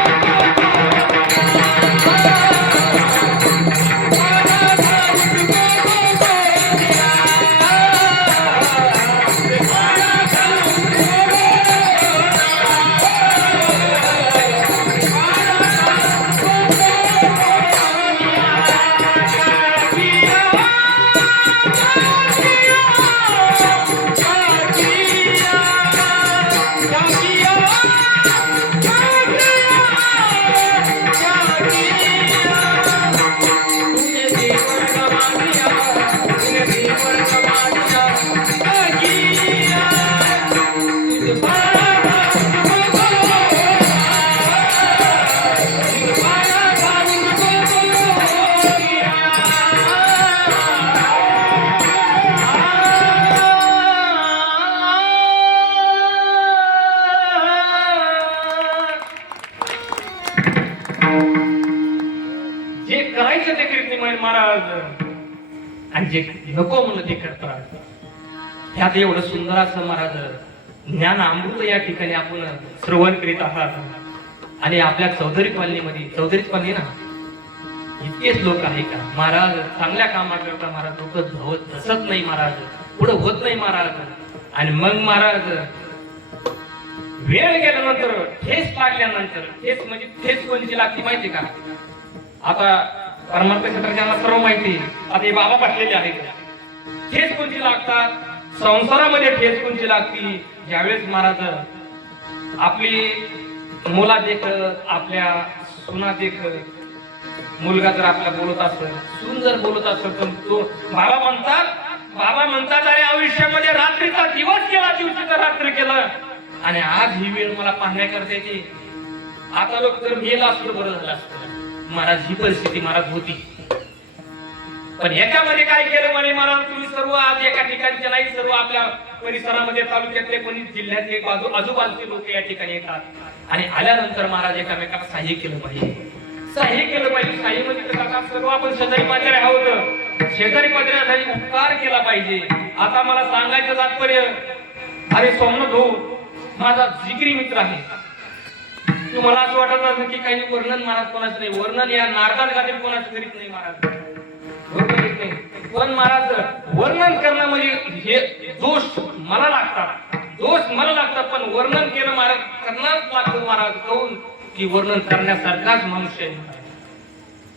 जे करायचं ते करीत नाही महाराज आणि जे नको म्हणलं ते करतात ह्यात एवढं सुंदर असं महाराज ज्ञान अमृत या ठिकाणी आपण श्रवण करीत आहात आणि आपल्या चौधरी कॉलनीमध्ये चौधरीच कॉलनी ना इतकेच लोक आहे का महाराज चांगल्या कामाकरता महाराज लोक धसत नाही महाराज पुढे होत नाही महाराज आणि मग महाराज वेळ गेल्यानंतर ठेस लागल्यानंतर ठेस म्हणजे ठेस कोणती लागते माहिती का आता परमार्थ क्षेत्राच्या सर्व माहिती आता हे बाबा बसलेले आहेत ठेस कोणती लागतात संसारामध्ये ठेस कोणती लागती ज्यावेळेस महाराज आपली मुला देखत आपल्या सुना देखत मुलगा जर आपल्या बोलत असेल सून जर बोलत असेल तर तो बाबा म्हणतात अरे आयुष्यामध्ये रात्रीचा दिवस केला दिवशीचा रात्र केलं आणि आज ही वेळ मला पाहण्याकरता येते आता लोक जर मेला असतं बरं झालं असतं महाराज ही परिस्थिती महाराज होती पण याच्यामध्ये काय केलं म्हणे महाराज तुम्ही सर्व आज एका ठिकाणचे नाही सर्व आपल्या परिसरामध्ये तालुक्यातले कोणी जिल्ह्यातले आजूबाजूचे लोक या ठिकाणी येतात आणि आल्यानंतर महाराज एकामेकाला सहाय्य केलं पाहिजे सहाय्य म्हणजे कसं सर्व आपण शेजारी पाजारी आहोत शेजारी पाजारी उपकार केला पाहिजे आता मला सांगायचं तात्पर्य अरे सोमनाथ भाऊ माझा जिगरी मित्र आहे तुम्हाला असं वाटत असेल की काही वर्णन महाराज कोणाचं नाही वर्णन या नारदात गातील कोणाचं करीत नाही महाराज पण महाराज वर्णन करणं म्हणजे हे दोष मला लागतात पण वर्णन केलं महाराज करणारच लागतं महाराज कहून की वर्णन करण्यासारखाच मनुष्य आहे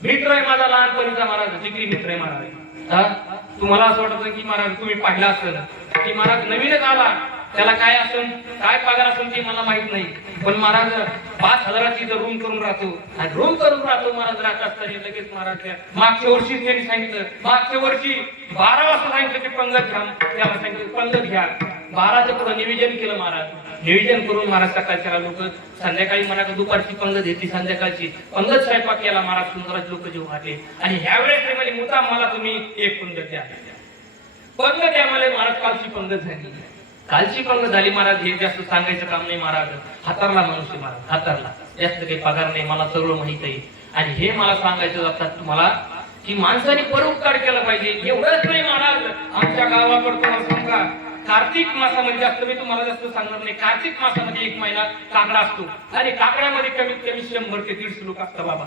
मित्र आहे माझा लहानपणीचा महाराज जिगरी मित्र आहे महाराज तुम्हाला असं वाटत की महाराज तुम्ही पाहिलं असेल की महाराज नवीनच आला त्याला काय असेल काय पगार असेल ते मला माहित नाही पण महाराज 5,000ची जर रूम करून राहतो आणि रूम करून राहतो महाराज राहत असताना लगेच महाराज मागच्या वर्षी त्यांनी सांगितलं मागच्या वर्षी 12 वाजता सांगितलं की पंगत घ्या त्याला सांगितलं पंगत घ्या 12चं पुढे निवेदन केलं महाराज निवेदन करून महाराज सकाळच्या लोक संध्याकाळी मला दुपारची पंगत घेतली संध्याकाळची पंगत स्वयंपाक केला महाराज सुंदरच लोक जेव्हा वाटले आणि ह्या वेळेस ते म्हणजे मुद्दाम मला तुम्ही एक पंगत द्या पंगत द्या मला महाराज कालची पंगत झाली महाराज हे जास्त सांगायचं काम नाही महाराज हातारला मनुष्य महाराज हातारला जास्त काही पगार नाही मला सर्व माहित आहे आणि हे मला सांगायचं जातात तुम्हाला की माणसाने परोपकार केला पाहिजे एवढंच नाही महाराज आमच्या गावाकडून सांगा कार्तिक मासामध्ये जास्त मी तुम्हाला जास्त सांगणार नाही कार्तिक मासामध्ये एक महिना काकडा असतो आणि काकड्यामध्ये कमीत कमी 100 ते 150 लोक असतात बाबा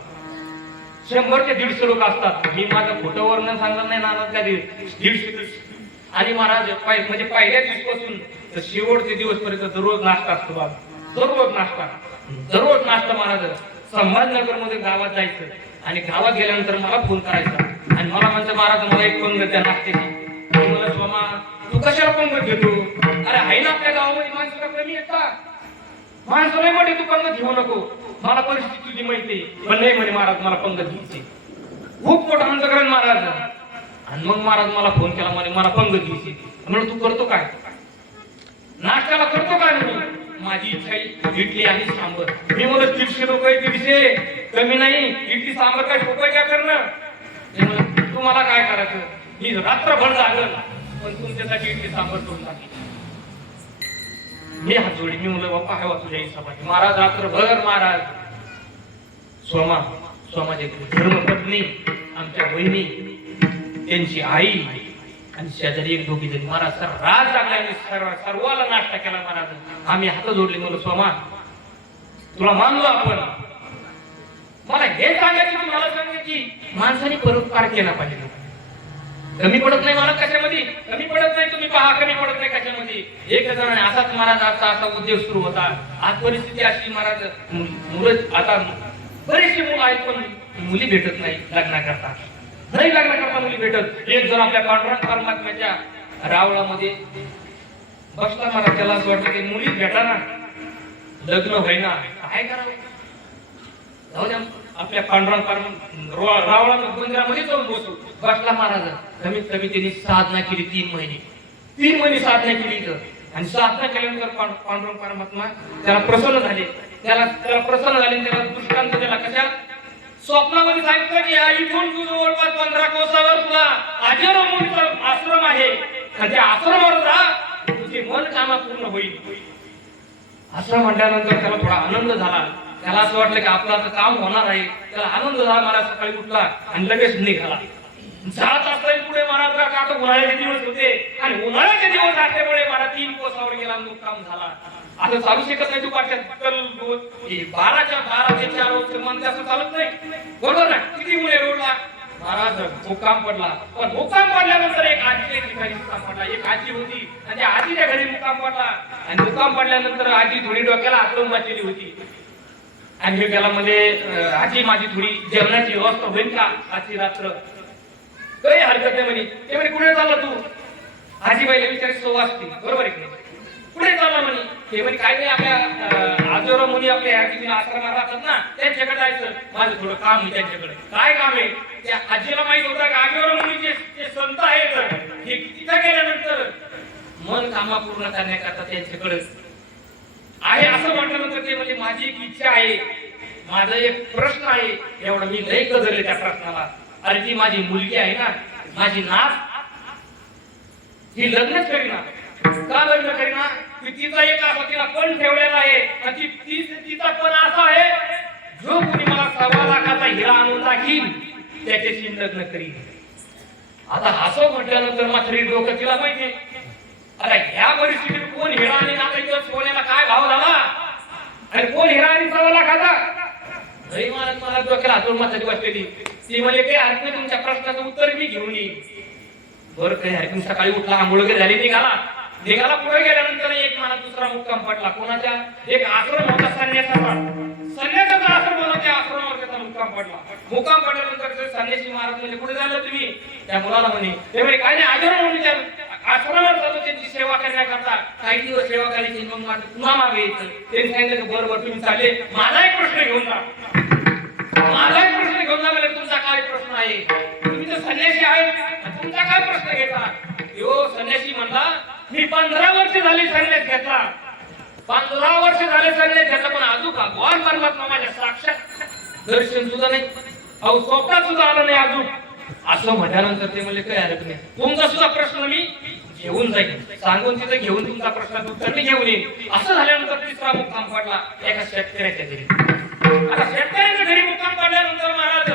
100 ते 150 लोक असतात मी माझं खोटं वर्णन सांगणार नाही नाना त्या 150 आणि महाराज म्हणजे पहिल्या दिवसापासून तर शेवटचे दिवस पर्यंत दररोज नाश्ता असतो बाबा दररोज नाश्ता महाराज संभाजीनगर मध्ये गावात जायचं आणि गावात गेल्यानंतर मला फोन करायचा आणि मला म्हणतं महाराज मला एक पंगत द्या नाश्त्याची. मला स्वामा तू कशाला पंगत घेतो? अरे आहे ना आपल्या गावामध्ये माणसं का कमी आहेत का? माणसं नाही म्हणे तू पंगत घेऊ नको, मला परिस्थिती तुझी माहिती आहे. पण नाही म्हणे महाराज मला पंगत घ्यायची. खूप मोठा अंतकरण महाराज. आणि मग महाराज मला फोन केला म्हणे मला पंगत घ्यायची. म्हणून तू करतो काय? नाश्त्याला करतो काय? म्हणून माझी इच्छा आहे इडली आणि सांबर. मी म्हणत 150 रुपये 150 कमी नाही. इडली सांबर काय सोपं काय करणं? तू मला काय करायचं? मी रात्रभर जागल पण तुमच्यासाठी इडली सांबर करून टाकेल. मी हात जोडी. मी म्हणलं बाप्पा आहे तुझ्या हिसाबाची. महाराज रात्रभर महाराज स्वामाचे धर्मपत्नी आमच्या वहिनी त्यांची आई आणि शेजारी एक दोघी जणी महाराज सर राज लागल्याने सर्वाला नाश्ता केला महाराज. आम्ही हात जोडले. म्हणलं स्वामा तुला मानलो आपण. मला हे सांगायचं की मला सांगा की माणसाने परोपकार केला पाहिजे. कमी पडत नाही मला कशामध्ये, कमी पडत नाही. तुम्ही पहा कमी पडत नाही कशामध्ये. एक जण असाच महाराज असा उद्योग सुरू होता. आज परिस्थिती अशी महाराज मुलं आता बरेचसे मुलं आहेत पण मुली भेटत नाही लग्नाकरता. नाही लग्नाकरता मुली भेटत. एक जण आपल्या पांडुरंग परमात्म्याच्या रावळामध्ये बसला महाराज. त्याला असं वाटलं की मुली भेटा ना लग्न व्हायना काय करावं. जाऊ द्या आपल्या पांडुरंग रावळा मंदिरामध्ये जाऊन बसू. बसला महाराज. कमीत कमी त्यांनी साधना केली 3 महिने साधना केली इथं. आणि साधना केल्यानंतर पांडुरंग परमात्मा त्याला प्रसन्न झाले. त्याला प्रसन्न झाले. त्याला दृष्टांत दिला कशा स्वप्नामध्ये सांगितलं की इथून तू जवळपास 15 कोसावर तुला आजरमुनीचा आश्रम आहे. त्या आश्रमावर जा तुझे मन कामा पूर्ण होईल. असं म्हटल्यानंतर त्याला थोडा आनंद झाला. त्याला असं वाटलं की आपलं आता काम होणार आहे. त्याला आनंद झाला. महाराज सकाळी उठला आणि लगेच निघाला. जात असताना पुढे महाराज आता उन्हाळ्याचे दिवस होते आणि उन्हाळ्याचे दिवस असल्यामुळे मला 3 कोसावर गेला मुक्काम झाला. आता चालू शकत नाही. तू पाठ्यात 12च्या 4 म्हणते असं चालत नाही. बरोबर ना? किती मुले रोडला महाराज मुक्काम पडला. पण मुक्काम पडल्यानंतर एक आजीच्या ठिकाणी मुक्काम पडला. एक आजी होती आणि त्या आजीच्या घरी मुक्काम पडला. आणि मुक्काम पडल्यानंतर आजी थोडी डोक्याला हातरून वाचलेली होती. आणि मी त्याला मध्ये आजी माझी थोडी जेवणाची व्यवस्था होईल का आजची रात्र? काही हरकत नाही म्हणे. ते म्हणे कुठे चालला तू? आजीबाईला विचार 6 वाजतील. बरोबर आहे कुठे चालला म्हणे? ते म्हणे काय नाही आपल्या आजोरा मुली आपल्या आश्रमात राहतात ना त्यांच्याकडे जायचं. माझं थोडं काम आहे त्यांच्याकडे. काय काम आहे? त्या आजीला माहित होतं की आजोरा मुलीचे जे संत आहेत हे तिथं गेल्यानंतर मन कामा पूर्ण करण्याकरता त्यांच्याकडे आहे. असं म्हटल्यानंतर ते म्हणजे माझी एक इच्छा आहे, माझा एक प्रश्न आहे. एवढं मी लई कदरले त्या प्रश्नाला. अरे ती माझी मुलगी आहे ना, माझी नात, ही लग्नच करीना. का लग्न करीना? तिचा एक असा तिला पण ठेवलेला आहे आणि तिचा पण असा आहे जो कोणी मला 1.25 लाखाचा हिरा आणून टाकील त्याच्याशी लग्न करीन. आता असं म्हटल्यानंतर मात्र डोकं तिला माहिती. आता ह्या परिस्थितीत कोण हिरा आणि आता सोन्याला काय भाव झाला आणि कोण हिरा आणि 1.25 लाखाचा? नाही मला डोक्याला हातून माथाची बसलेली. ती म्हणजे काही हरकत नाही, तुमच्या प्रश्नाचं उत्तर मी घेऊन येईन. बरं काही हरकत नाही. सकाळी उठला, आंघोळ वगैरे झाली, निघाला. पुढे गेल्यानंतर एक मला दुसरा मुक्काम पडला. कोणाच्या? एक आश्रम होता संन्यासाचा आश्रम होता. त्या आश्रमावर त्याचा मुक्काम पडला. मुक्काम पडल्यानंतर संन्यासी महाराज म्हणजे कुठे झालं तुम्ही? त्या मुलाला म्हणे ते म्हणे काय नाही आश्रम म्हणून त्या आश्रमावर जातो त्यांची सेवा करण्याकरता. काही दिवस सेवा करायची मग माझं पुन्हा मागे यायचं. त्यांनी सांगितलं बरोबर तुम्ही चालले. माझा एक प्रश्न घेऊन जा. म्हणजे तुमचा काय प्रश्न आहे? तुम्ही तर संन्यासी आहे, तुमचा काय प्रश्न घेता? यो संन्यासी म्हणला मी 15 वर्ष झाली संन्यास घेतला. 15 वर्ष झाले संन्यास घेतला पण अजून भगवान परमात्मा माझ्या साक्षात दर्शन सुद्धा नाही. अहो स्वप्नात सुद्धा आलं नाही अजून. असं म्हटल्यानंतर ते म्हणजे काय हरकत नाही, तुमचा सुद्धा प्रश्न मी घेऊन जाईल. सांगून तिथे घेऊन तुमचा प्रश्नाचं उत्तर मी घेऊन येईन. असं झाल्यानंतर तिसरा मुक्काम पडला एका शेतकऱ्याच्या घरी. आता शेतकऱ्याच्या घरी मुक्काम पडल्यानंतर महाराज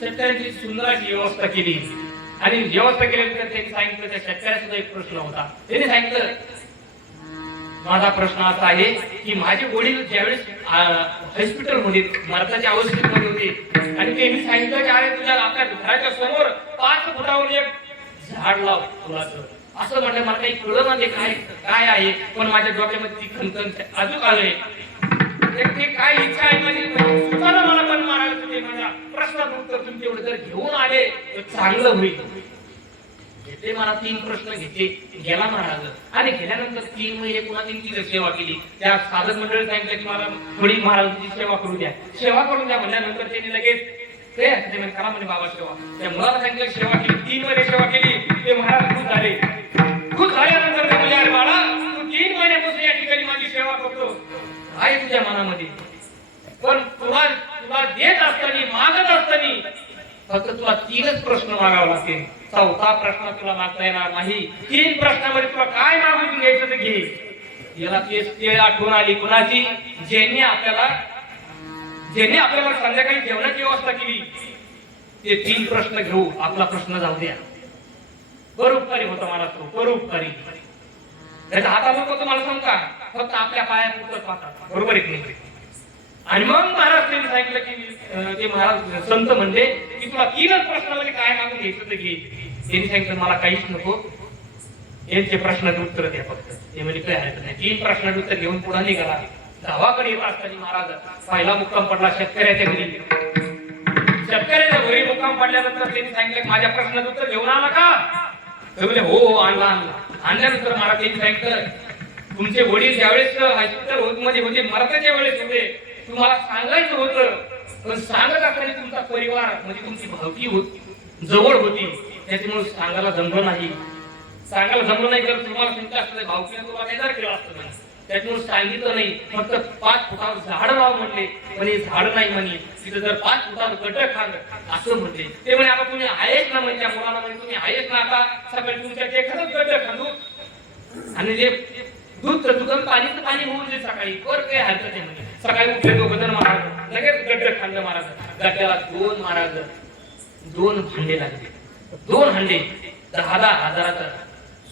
शेतकऱ्यांची सुंदर अशी व्यवस्था केली. आणि व्यवस्था केल्यानंतर त्यांनी सांगितलं त्या शेतकऱ्याचा सुद्धा एक प्रश्न होता. त्यांनी सांगितलं माझा प्रश्न असा आहे की माझे वडील ज्यावेळेस हॉस्पिटलमध्ये मरताच्या अवस्थेमध्ये होते आणि त्यांनी सांगितलं की अरे तुझ्या आपल्या घराच्या समोर 5 फुटावर एक झाड लाव फुलाचं. असं म्हटलं मला काही कळलं ना ते काय आहे. पण माझ्या डोक्यामध्ये ती खणखण अजून आलंय. ते काय इच्छा आहे माझी सुताला मला पण मारायला तुम्ही माझ्या प्रश्नाचं उत्तर तुम्ही तेवढं जर घेऊन आले तर चांगलं होईल. घेतले मला 3 प्रश्न घेतले, गेला महाराज आणि गेल्यानंतर 3 महिने पुन्हा त्यांची सेवा केली. त्या साधक मंडळी सांगितलं की मला थोडी महाराजांची सेवा करू द्या, सेवा करून द्या म्हणल्यानंतर त्यांनी लगेच ते म्हणे करा म्हणे बाबा सेवा. त्या मुलाला सांगितलं सेवा केली, 3 महिने सेवा केली. ते महाराज खुश झाले. खुश झाल्यानंतर ते म्हणजे अरे बाळा तू 3 महिन्यापासून या ठिकाणी माझी सेवा करतो आहे तुझ्या मनामध्ये, पण तुला देत असताना मागत असताना फक्त तुला 3च प्रश्न मागावे लागतील. 4था प्रश्न तुला मागता येणार नाही. 3 प्रश्नामध्ये तुला काय मागून घ्यायचं ते घे. याला ते आठवण आली कुणाची? ज्यांनी आपल्याला संध्याकाळी जेवणाची व्यवस्था केली. ते 3 प्रश्न घेऊ, आपला प्रश्न जाऊ द्या. परोपकारी होता मला तो, परोपकारी. त्याच्या हाताला नको तुम्हाला सांगू का, फक्त आपल्या पायात उतरत पाहतात, बरोबर आहे की नाही? आणि मग महाराज त्यांनी सांगितलं की ते महाराज संत म्हणले की तुला 3च प्रश्नामध्ये काय मागून घ्यायचं ते घे. त्यांनी सांगितलं मला काहीच नको, यांचे प्रश्नाचे उत्तर द्या फक्त. ते म्हणजे काय हरकत नाही. 3 प्रश्नाचे उत्तर घेऊन पुढे निघाला. गावाकडे येत असताना महाराज पहिला मुक्काम पडला शेतकऱ्याच्या घरी. शेतकऱ्याच्या घरी मुक्काम पडल्यानंतर त्यांनी सांगितलं माझ्या प्रश्नाचं उत्तर घेऊन आला का? ते म्हणजे हो आणला. आणल्यानंतर महाराज त्यांनी सांगितलं तुमचे वडील ज्यावेळेस हॉस्पिटल मध्ये होते, मरताच्या वेळेस होते, तुम्हाला सांगायचं होतं, पण सांगत असताना तुमचा परिवार म्हणजे तुमची भावकी जवळ होती, त्याच्यामुळे सांगायला जमलं नाही. सांगायला जमलं नाही तर तुम्हाला चिंता असते भावकीने तुम्हाला काय केलं असतं म्हणे. त्याच्यामुळे सांगितलं नाही. फक्त 5 फुटावर झाड लाव म्हणले, पण हे झाड नाही म्हणे, तिथं जर 5 फुटावर गड्ड खांद असं म्हणले. ते म्हणे आता तुम्ही आहेच ना, म्हणजे त्या मुलाला म्हणे तुम्ही आहेच ना, आता सगळे तुमच्या एखादंच गड्ड खांदू आणि जे दूध तर दुकान पाणी होऊन दे सकाळी, वर काही हरकत नाही म्हणे. सकाळी उठले 2 जण महाराज लगेच गड्ड खांद महाराज. गड्ड्याला 2 महाराज 2 भांडे लागले. 2 हांडे 10,000 हजाराचा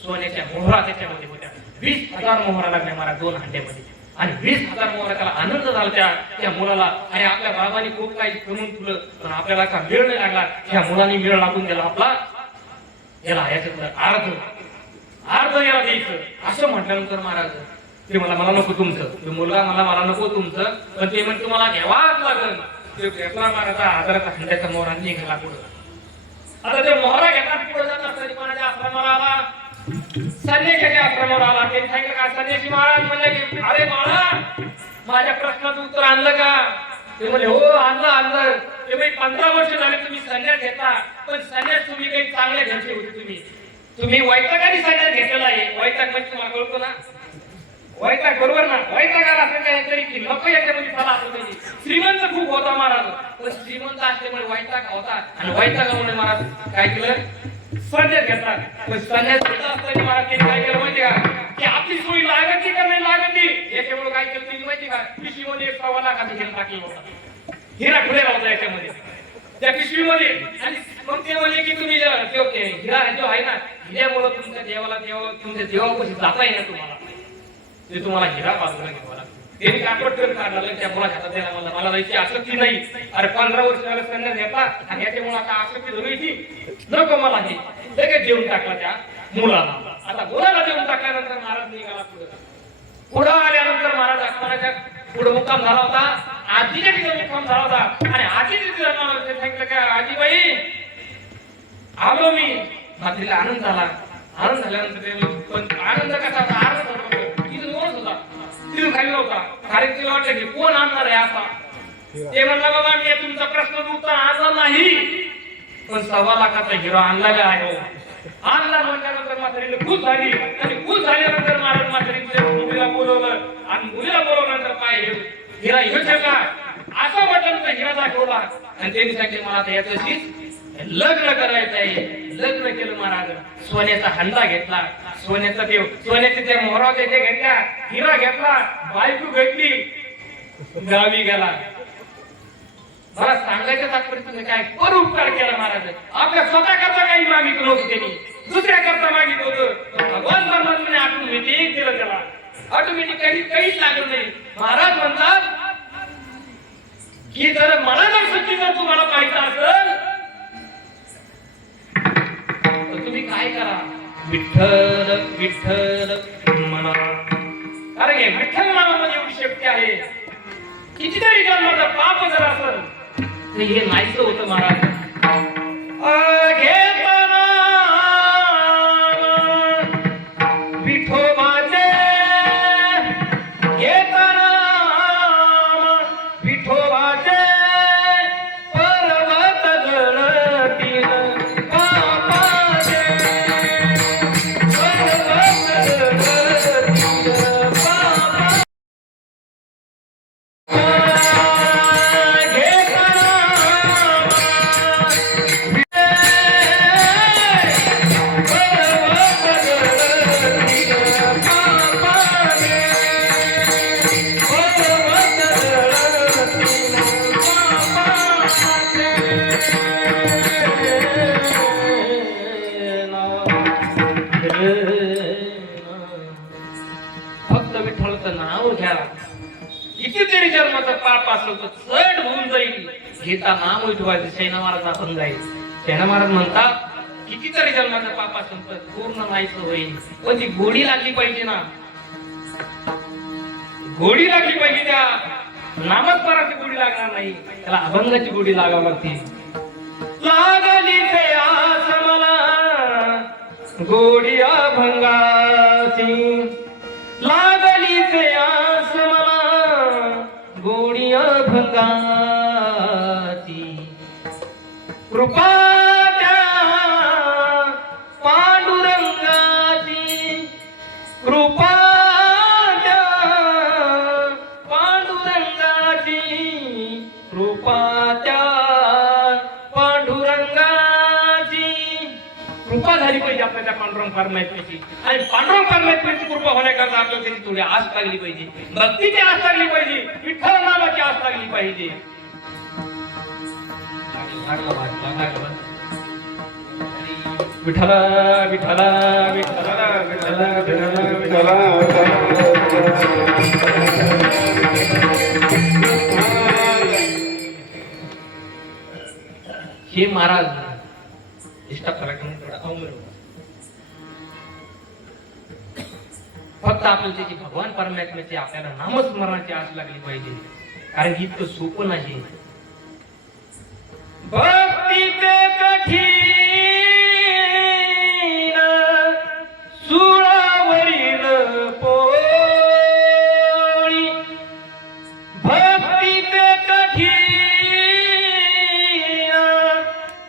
सोन्याच्या मोहरा त्याच्यामध्ये होत्या. 20,000 मोहरा लागल्या महाराज 2 हांड्यामध्ये. आणि 20,000 मोहरा त्याला आनंद झाला त्या मुलाला. अरे आपल्या बाबांनी खूप काही करून तुलं, पण आपल्याला का मेळ नाही लागला. त्या मुलांनी मेळ लागून गेला आपला. याला याच्यातलं अर्ध याला द्यायचं असं म्हटल्यानंतर महाराज ते मला नको तुमचं, ते मुलगा मला नको तुमचं, पण ते म्हणजे तुम्हाला घ्यावाच लागल. ते घेतला महाराजा 1000चा हंड्याचा मोहरा निघाला पुढं. आता ते मोहरा घेतात पुढे जात असताना कोणाच्या आश्रमाला आला, संन्याशाच्या आश्रमावर आला. त्यांनी सांगितलं का संन्यासी महाराज म्हणले की अरे बाळा माझ्या प्रश्नाचं उत्तर आणलं का? ते म्हणजे हो आणलं. ते म्हणजे 15 वर्ष झाले तुम्ही संन्यास घेता, पण संन्यास तुम्ही काही चांगल्या घ्यायचे होते. तुम्ही वैतागाने संन्यास घेतलेला आहे. वैताग म्हणजे तुम्हाला कळतो ना, वैताग बरोबर ना. वैतागाला असं काहीतरी की नको याच्यामध्ये चला असं पाहिजे. श्रीमंत खूप होता महाराज, पण श्रीमंत असल्यामुळे वैताग होता. आणि वैतागामुळे महाराज काय केलं, संन्यास घेतला. पण संन्यास घेतला असताना महाराज त्यांनी काय केलं माहिती का, की आपली सोयी लागती का नाही लागती याच्यामुळे काय केलं तुम्ही माहिती का, पिशवीमध्ये 1.25 लाखाचा हिरा टाकला होता. हिरा खुलेला होता याच्यामध्ये त्या पिशवीमध्ये. आणि मग ते म्हणजे की तुम्ही हिरा जो आहे ना, हिऱ्यामुळे तुमच्या तुमच्या देवापाशी जाता येईल तुम्हाला, ते तुम्हाला हिरा बाजूला घ्यावा लागतो. त्यांनी कापड करून काढला त्या मुला हातात द्यायला मला जायची आसक्ती नाही. अरे 15 वर्ष झालं संन्यास घेतला आणि याच्यामुळे आता आसक्ती धरायची नको मला, हे लगेच देऊन टाकला त्या मुलाला. आता मुलाला देऊन टाकल्यानंतर महाराज निघाला पुढं आल्यानंतर महाराज आत्माच्या पुढे मुक्काम झाला होता. आजीच्या ठिकाणी मुक्काम झाला होता. आणि आजीच्या सांगितलं का आजीबाई आलो मी. मात्रीला आनंद झाला. आनंद झाल्यानंतर पण आनंद कसा होता, आनंद तिथून मोठ होता, तिथून खाली होता. कारण तिला वाटलं की कोण आणणार आहे असा. ते म्हणला बाबा मी तुमचा प्रश्न उत्तर आणला नाही, पण 1.25 लाखाचा हिरो आणलेला आहे. आणला म्हटल्यानंतर म्हातारीला खुश झाली. आणि खुश झाल्यानंतर महाराज म्हातारीच्या मुलीला बोलवलं. आणि मुलीला बोलवल्यानंतर काय हिरा हे ठेवला असं म्हटल्यानंतर हिरा दाखवला. आणि त्यांनी सांगितलं मला आता याच्याशीच लग्न करायचं आहे. लग्न केलं महाराज. सोन्याचा हंडा घेतला, सोन्याचे त्या मोहराचे ते घेतल्या, हिरा घेतला, बायको घेतली, गावी गेला. मला सांगायचं तात्पर्य तुम्ही काय परोपकार केला महाराज. आपल्या स्वतः करता काही मागितलं नव्हतं त्यांनी, दुसऱ्या करता मागितलं होतं. भगवान परमात्म्याने ऑटोमॅटिक दिलं त्याला. ऑटोमॅटिक काहीच लागलं नाही. महाराज म्हणतात की जर मला जर तुम्हाला पाहिजे असेल तर तुम्ही काय करा, विठ्ठल विठ्ठल म्हणा. कारण विठ्ठल नामामध्ये एवढी शक्ती आहे. कितीतरी जन्माचा पाप जर असेल तर हे नाहीचं होतं महाराज. घेताना विठोबाचे घेताना विठोबाचे पर्वत गणतील पापाचे पर्वत गणतील पापा फक्त विठ्ठलाचं नाव घ्या. कितीतरी जन्माचं पाप असेल तर चढ होऊन जाईल. घेता नाम विठवायचं. शैना महाराज आपण जाईल. शैना महाराज म्हणतात कितीतरी जन्माचं पाप असेल तर पूर्ण नाहीचं होईल. पण ती गोडी लागली पाहिजे ना. गोडी लागली पाहिजे. त्या नामस्मरणाची गोडी लागणार नाही. त्याला अभंगाची गोडी लागावी लागते. लागली ते आस मला गोडी अभंगाची. लागली ते आस मला गोडी अभंगाची. कृपा त्या पांडुरंगाची. कृपा त्या पांडुरंगाची. कृपा त्या पांडुरंगाची. कृपा झाली पाहिजे आपल्या त्या पांडुरंग परमात्म्याची. आणि पांडुरंग परमात्म्याची कृपा होण्याकरता आपल्याला त्याची थोडी आस लागली पाहिजे. भक्तीची आस लागली पाहिजे. विठ्ठल नामाची आस लागली पाहिजे. विठ्ठला विठ्ठला विठ्ठला विठ्ठला हे महाराज फक्त आपल्याला त्याची भगवान परमात्म्याची आपल्याला नामस्मरणाची आस लागली पाहिजे. कारण इतकं सोपं नाही. भक्तीचे कठीण सुळावरील पोळी. भक्तीचे कठीण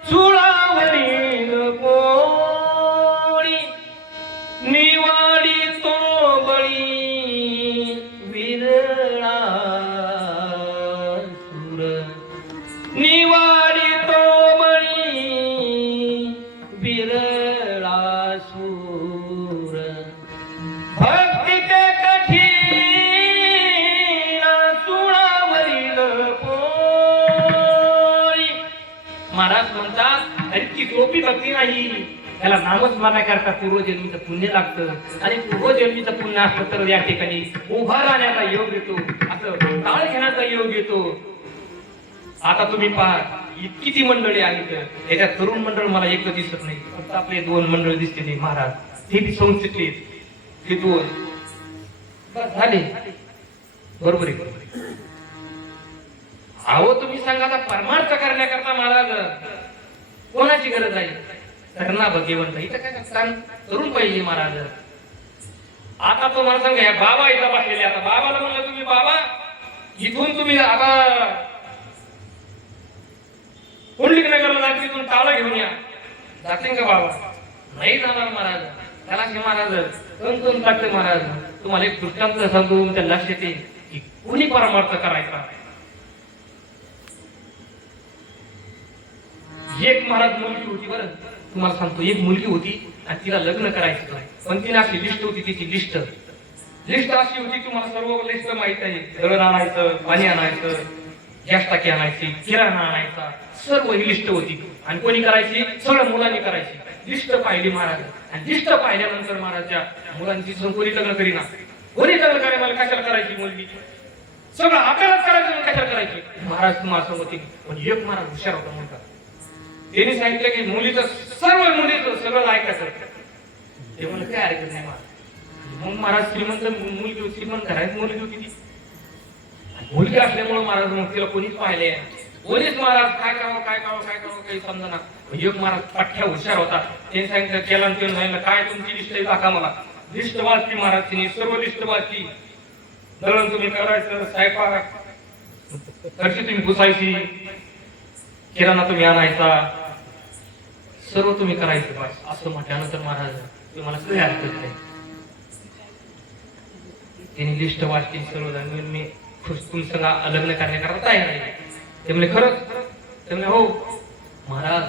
सुळावरील पोळी. निवाडी तो बळी विरळा सुर. निवाडी तो बळी विरळा सूर. भक्तीचे कठीण सुळावरील पोळी. महाराज म्हणतात इतकी सोपी भक्ती नाही. त्याला नामस्मरणाकरता पूर्वजन्मीचं पुण्य लागतं. आणि पूर्वजन्मीचं पुण्य असतं तर या ठिकाणी उभा राहण्याचा योग येतो. असं ताळ घेण्याचा योग येतो. आता तुम्ही पहा इतकी ती मंडळी आहेत. याच्यात तरुण मंडळ मला एकच दिसत नाही. फक्त आपले 2 मंडळ दिसते ते महाराज. हे बी संस्थेतले हे 2 झाले. बरोबर आहे. अहो तुम्ही सांगा आता परमार्थ करण्याकरता महाराज कोणाची गरज आहे? धरणा भगवंत. इथं काय सांग तरुण पाहिजे महाराज. आता तो मला सांगा या बाबा इथं बसलेले. आता बाबाला म्हणलं तुम्ही बाबा इथून तुम्ही आता पुंडलिक नगरला जाते. तिथून टावला घेऊन या. जाते का बाबा? नाही जाणार महाराज. त्याला हे महाराज कण टाकते महाराज. तुम्हाला एक दृष्टांत सांगतो. तुमच्या लक्ष येते की कोणी परमार्थ करायचा. एक महाराज मुलगी होती. बरं तुम्हाला सांगतो एक मुलगी होती आणि तिला लग्न करायचं. पण तिला अशी लिस्ट होती. तिची लिस्ट अशी होती. तुम्हाला सर्व लिस्ट माहित आहे. दळण आणायचं, पाणी आणायचं, गॅस टाकी आणायची, किराणा आणायचा, सर्व ही लिस्ट होती. आणि कोणी करायची? सगळ्या मुलांनी करायची. लिस्ट पाहिली महाराज. आणि लिस्ट पाहिल्यानंतर महाराजच्या मुलांची कोणी लग्न करीना. कोणी लग्न करायला मला कशाला करायची मुलगी? सगळं आपल्यालाच करायचं. कशाला करायची? महाराज तुम्हाला सांगते. पण एक महाराज हुशार होता म्हणतात. त्यांनी सांगितलं की मुलीचं सर्व मुलीचं सगळं ऐकायचं. ते म्हणलं काय ऐकत नाही महाराज. मग महाराज श्रीमंत मुलगी श्रीमंत घरात मुलगी होती ती. मुलगी असल्यामुळे महाराज मग तिला कोणीच पाहिले कोणीच महाराज काय करावं काही समजना. एक महाराज पठ्ठ्या हुशार होता. त्यांनी सांगितलं केला आणि त्यांनी सांगितलं काय तुमची लिस्ट आहे दाखवा मला. लिस्ट वाचली महाराज तिने सर्व लिस्ट वाचली. दळण तुम्ही करायचं, स्वयंपाक फरशी तुम्ही पुसायची, किराणा तुम्ही आणायचा, सर्व तुम्ही करायचं बस असं म्हटल्यानंतर महाराज तुम्हाला काही हरकत नाही. त्यांनी लिस्ट वाचली सर्व जण. मी खुश तुमचं लग्न करण्याकरता तयार आहे. ते म्हणजे खरंच ते म्हणजे हो महाराज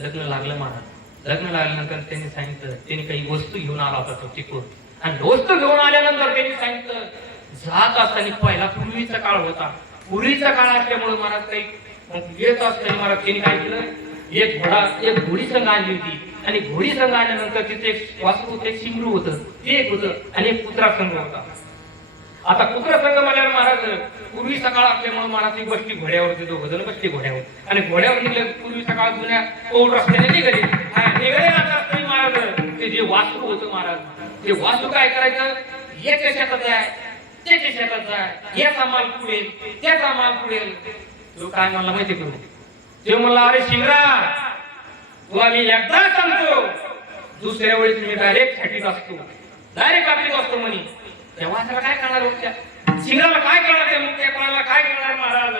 लग्न लागलं. महाराज लग्न लागल्यानंतर त्यांनी सांगितलं त्यांनी काही वस्तू घेऊन आला होता तो टिकून. आणि वस्तू घेऊन आल्यानंतर त्यांनी सांगितलं जात असताना पहिला पूर्वीचा काळ होता. पूर्वीचा काळ असल्यामुळे महाराज काही मग येत असताना महाराज त्यांनी काय केलं एक घोडी संघ आणली होती. आणि घोडी संघ आल्यानंतर तिथे एक वासरू होतं, एक शिंगरू होतं, ते एक होतं आणि एक कुत्रा संघ होता. आता कुत्रा संघ म्हणल्यावर महाराज पूर्वीचा काळ असल्यामुळे महाराज बसली घोड्यावरती, दोघं जण बसली घोड्यावर आणि घोड्यावर निघले. पूर्वीचा काळ जुन्या पौड रस्त्याने निघाले निघाले महाराज ते जे वासरू होतं महाराज ते वासरू काय करायचं याच्या शेतात जाय त्याच्या शेतात जाय, याचा माल पुढेल त्याचा माल पुढेल. तो काय म्हणला माहिती करू ते म्हणला अरे शिंगरा तुला मी एकदा सांगतो दुसऱ्या वेळेस मी डायरेक्ट छाटीत असतो डायरेक्ट आपलीच असतो म्हणे. तेव्हा त्याला काय करणार होत्या शिंगराला काय करणार ते मुख्य कोणाला काय करणार महाराज.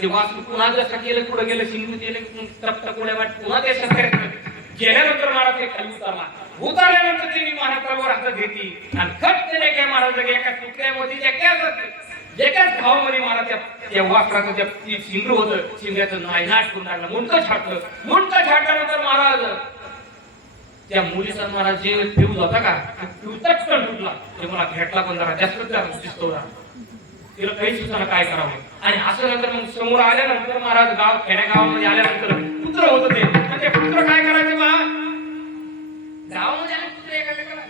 ते वासरू पुन्हा जसं केलं पुढे गेलं शिंगरू गेलं टपटा पुढे वाट पुन्हा ते शेतकऱ्याकडे गेल्यानंतर महाराज ते खाली उतरल्यानंतर त्यांनी महाराजांवर हातात घेतली आणि खट त्याने काय महाराज एका तुकड्यामध्ये एकाच गावामध्ये महाराज त्या वासराचं त्या शिंगरू होतं शिंगऱ्याचं नायनाट करून टाकलं. मुंडकं छाटल्यानंतर महाराज त्या मुलीचा महाराज जे फ्यूज होता का फ्यूज तटकन तुटला. ते मला भेटला पण जरा जास्त दिसतो तिला काही सुचना काय करावं. आणि असं नंतर मग समोर आल्यानंतर महाराज खेड्यागावामध्ये आल्यानंतर पुत्र होतं ते आणि ते पुत्र काय करायचे बा गावामध्ये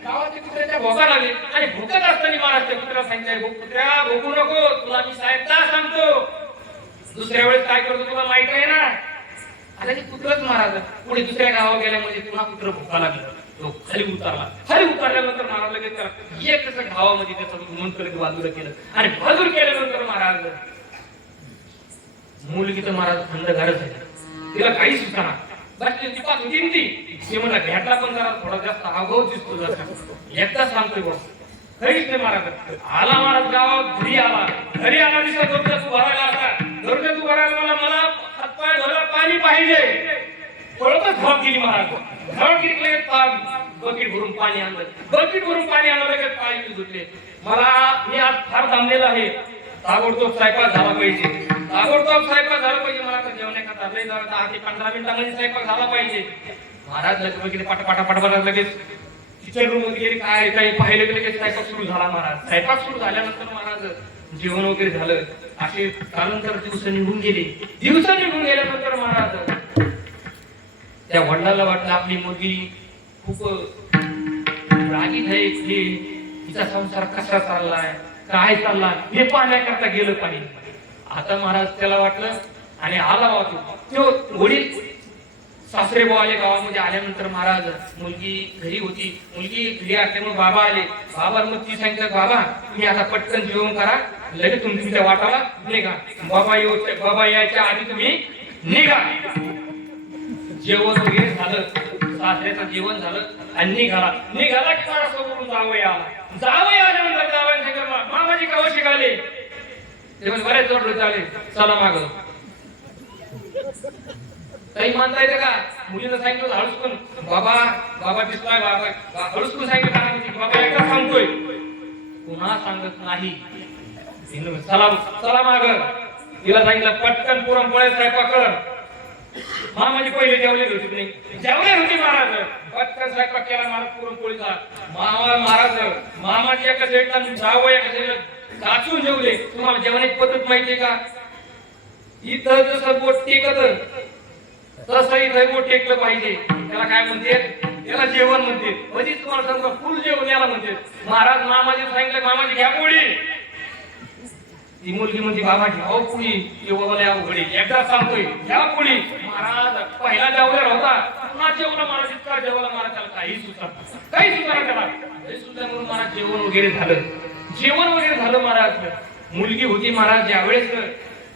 गावाचे कुत्र्याच्या भोका लागले आणि भोकत असताना महाराज त्या कुत्र्याला सांगितलं कुत्र्या भोकू नको तुला मी साहेबदा सांगतो दुसऱ्या वेळेस काय करतो तुला माहित आहे ना. आता ते कुत्रच महाराज पुढे दुसऱ्या गावावर गेल्या म्हणजे पुन्हा कुत्र भोका लागलं. तो खाली उतरल्यानंतर महाराज लगेच त्याला एक तसं गावामध्ये त्याचं मुंडकं बाजूला केलं आणि बाजूला केल्यानंतर महाराज मुलगी तर महाराज थंड घरच झाली. तिला काही सुचना बसली ती पाच होती ती म्हणला भेटला पण जरा थोडा जास्त आगाऊ दिसतो जरा एकदा सांगतोय बघ काहीच नाही महाराज. आला महाराज गावात घरी आला दिसत दरवाजात उभारायला आता दरवाजात उभारायला मला हातपाय धोला पाणी पाहिजे पळतच धाव केली महाराज. धाव केली बकेट भरून पाणी आणलं लगेच पाय धुतले. मला मी आज फार थांबलेला आहे. ताबडतोब स्वयंपाक झाला पाहिजे मला तर जेवण्याकरता लय जरा 10 ते 15 मिनिटांमध्ये स्वयंपाक झाला पाहिजे. महाराज लगेच पटापटा लगेच किचन रूम मध्ये गेले काय काही पाहिलं गेलं की स्वयंपाक सुरू झाला. महाराज स्वयंपाक सुरू झाल्यानंतर महाराज जेवण वगैरे झालं. असे त्यानंतर दिवस निघून गेल्यानंतर महाराज त्या वडिलांना वाटलं आपली मुलगी खूप रागीत आहे तिचा संसार कसा चाललाय काय चाललाय हे पाहण्याकरता गेलं पाहिजे. आता महाराज त्याला वाटलं आणि आला तो वडील सासरे भाऊ आले गावामध्ये. आल्यानंतर महाराज मुलगी घरी होती. मुलगी घरी असल्यामुळे बाबा आले. बाबा मग ती सांगितलं बाबा तुम्ही आता पटकन जेवण करा लगेच तुमच्या वाटाला निघा. बाबा यायच्या आधी तुम्ही निघा. जेवण वगैरे झालं सासऱ्याचं जेवण झालं आणि निघाला की मला समोरून जावई आल्यानंतर जावई मामाजी काव शिकाले ते म्हणजे बरेच जोडले चाले चला माग काही मानता येतं का. मुलीनं सांगितलं हळूचकून बाबा दिसलाय बाबा हळूचकून सांगितलं बाबा एकदा सांगतोय पुन्हा सांगत नाही. चला माग तिला सांगितलं पटकन पुरणपोळ्या स्वयंपाक कर. मामाजी पहिले जेवले होते महाराज. पटकन स्वयंपाक केला महाराज पुरणपोळीचा. मामाजी एका साईडला जावं एका साईडला काचून जेवले. तुम्हाला जेवणाची पद्धत माहितीये का. इथं जसं बोट टेकत तसं इथं बोट टेकलं पाहिजे. त्याला काय म्हणते त्याला जेवण म्हणते. म्हणजे तुम्हाला सांगतो फुल जेवण याला म्हणते. महाराज मामाजी सांगितलं मामाजी घ्या पोळी. ती मुलगी म्हणजे बाबा घ्याव पोळी एवढं अवघड एकदा सांगतोय घ्या पोळी. महाराज पहिला जेवला होता पुन्हा जेवला महाराज इतका जेवला महाराज त्याला काही सुचना त्याला काही सुचना म्हणून महाराज जेवण वगैरे झालं महाराज. मुलगी होती महाराज ज्यावेळेस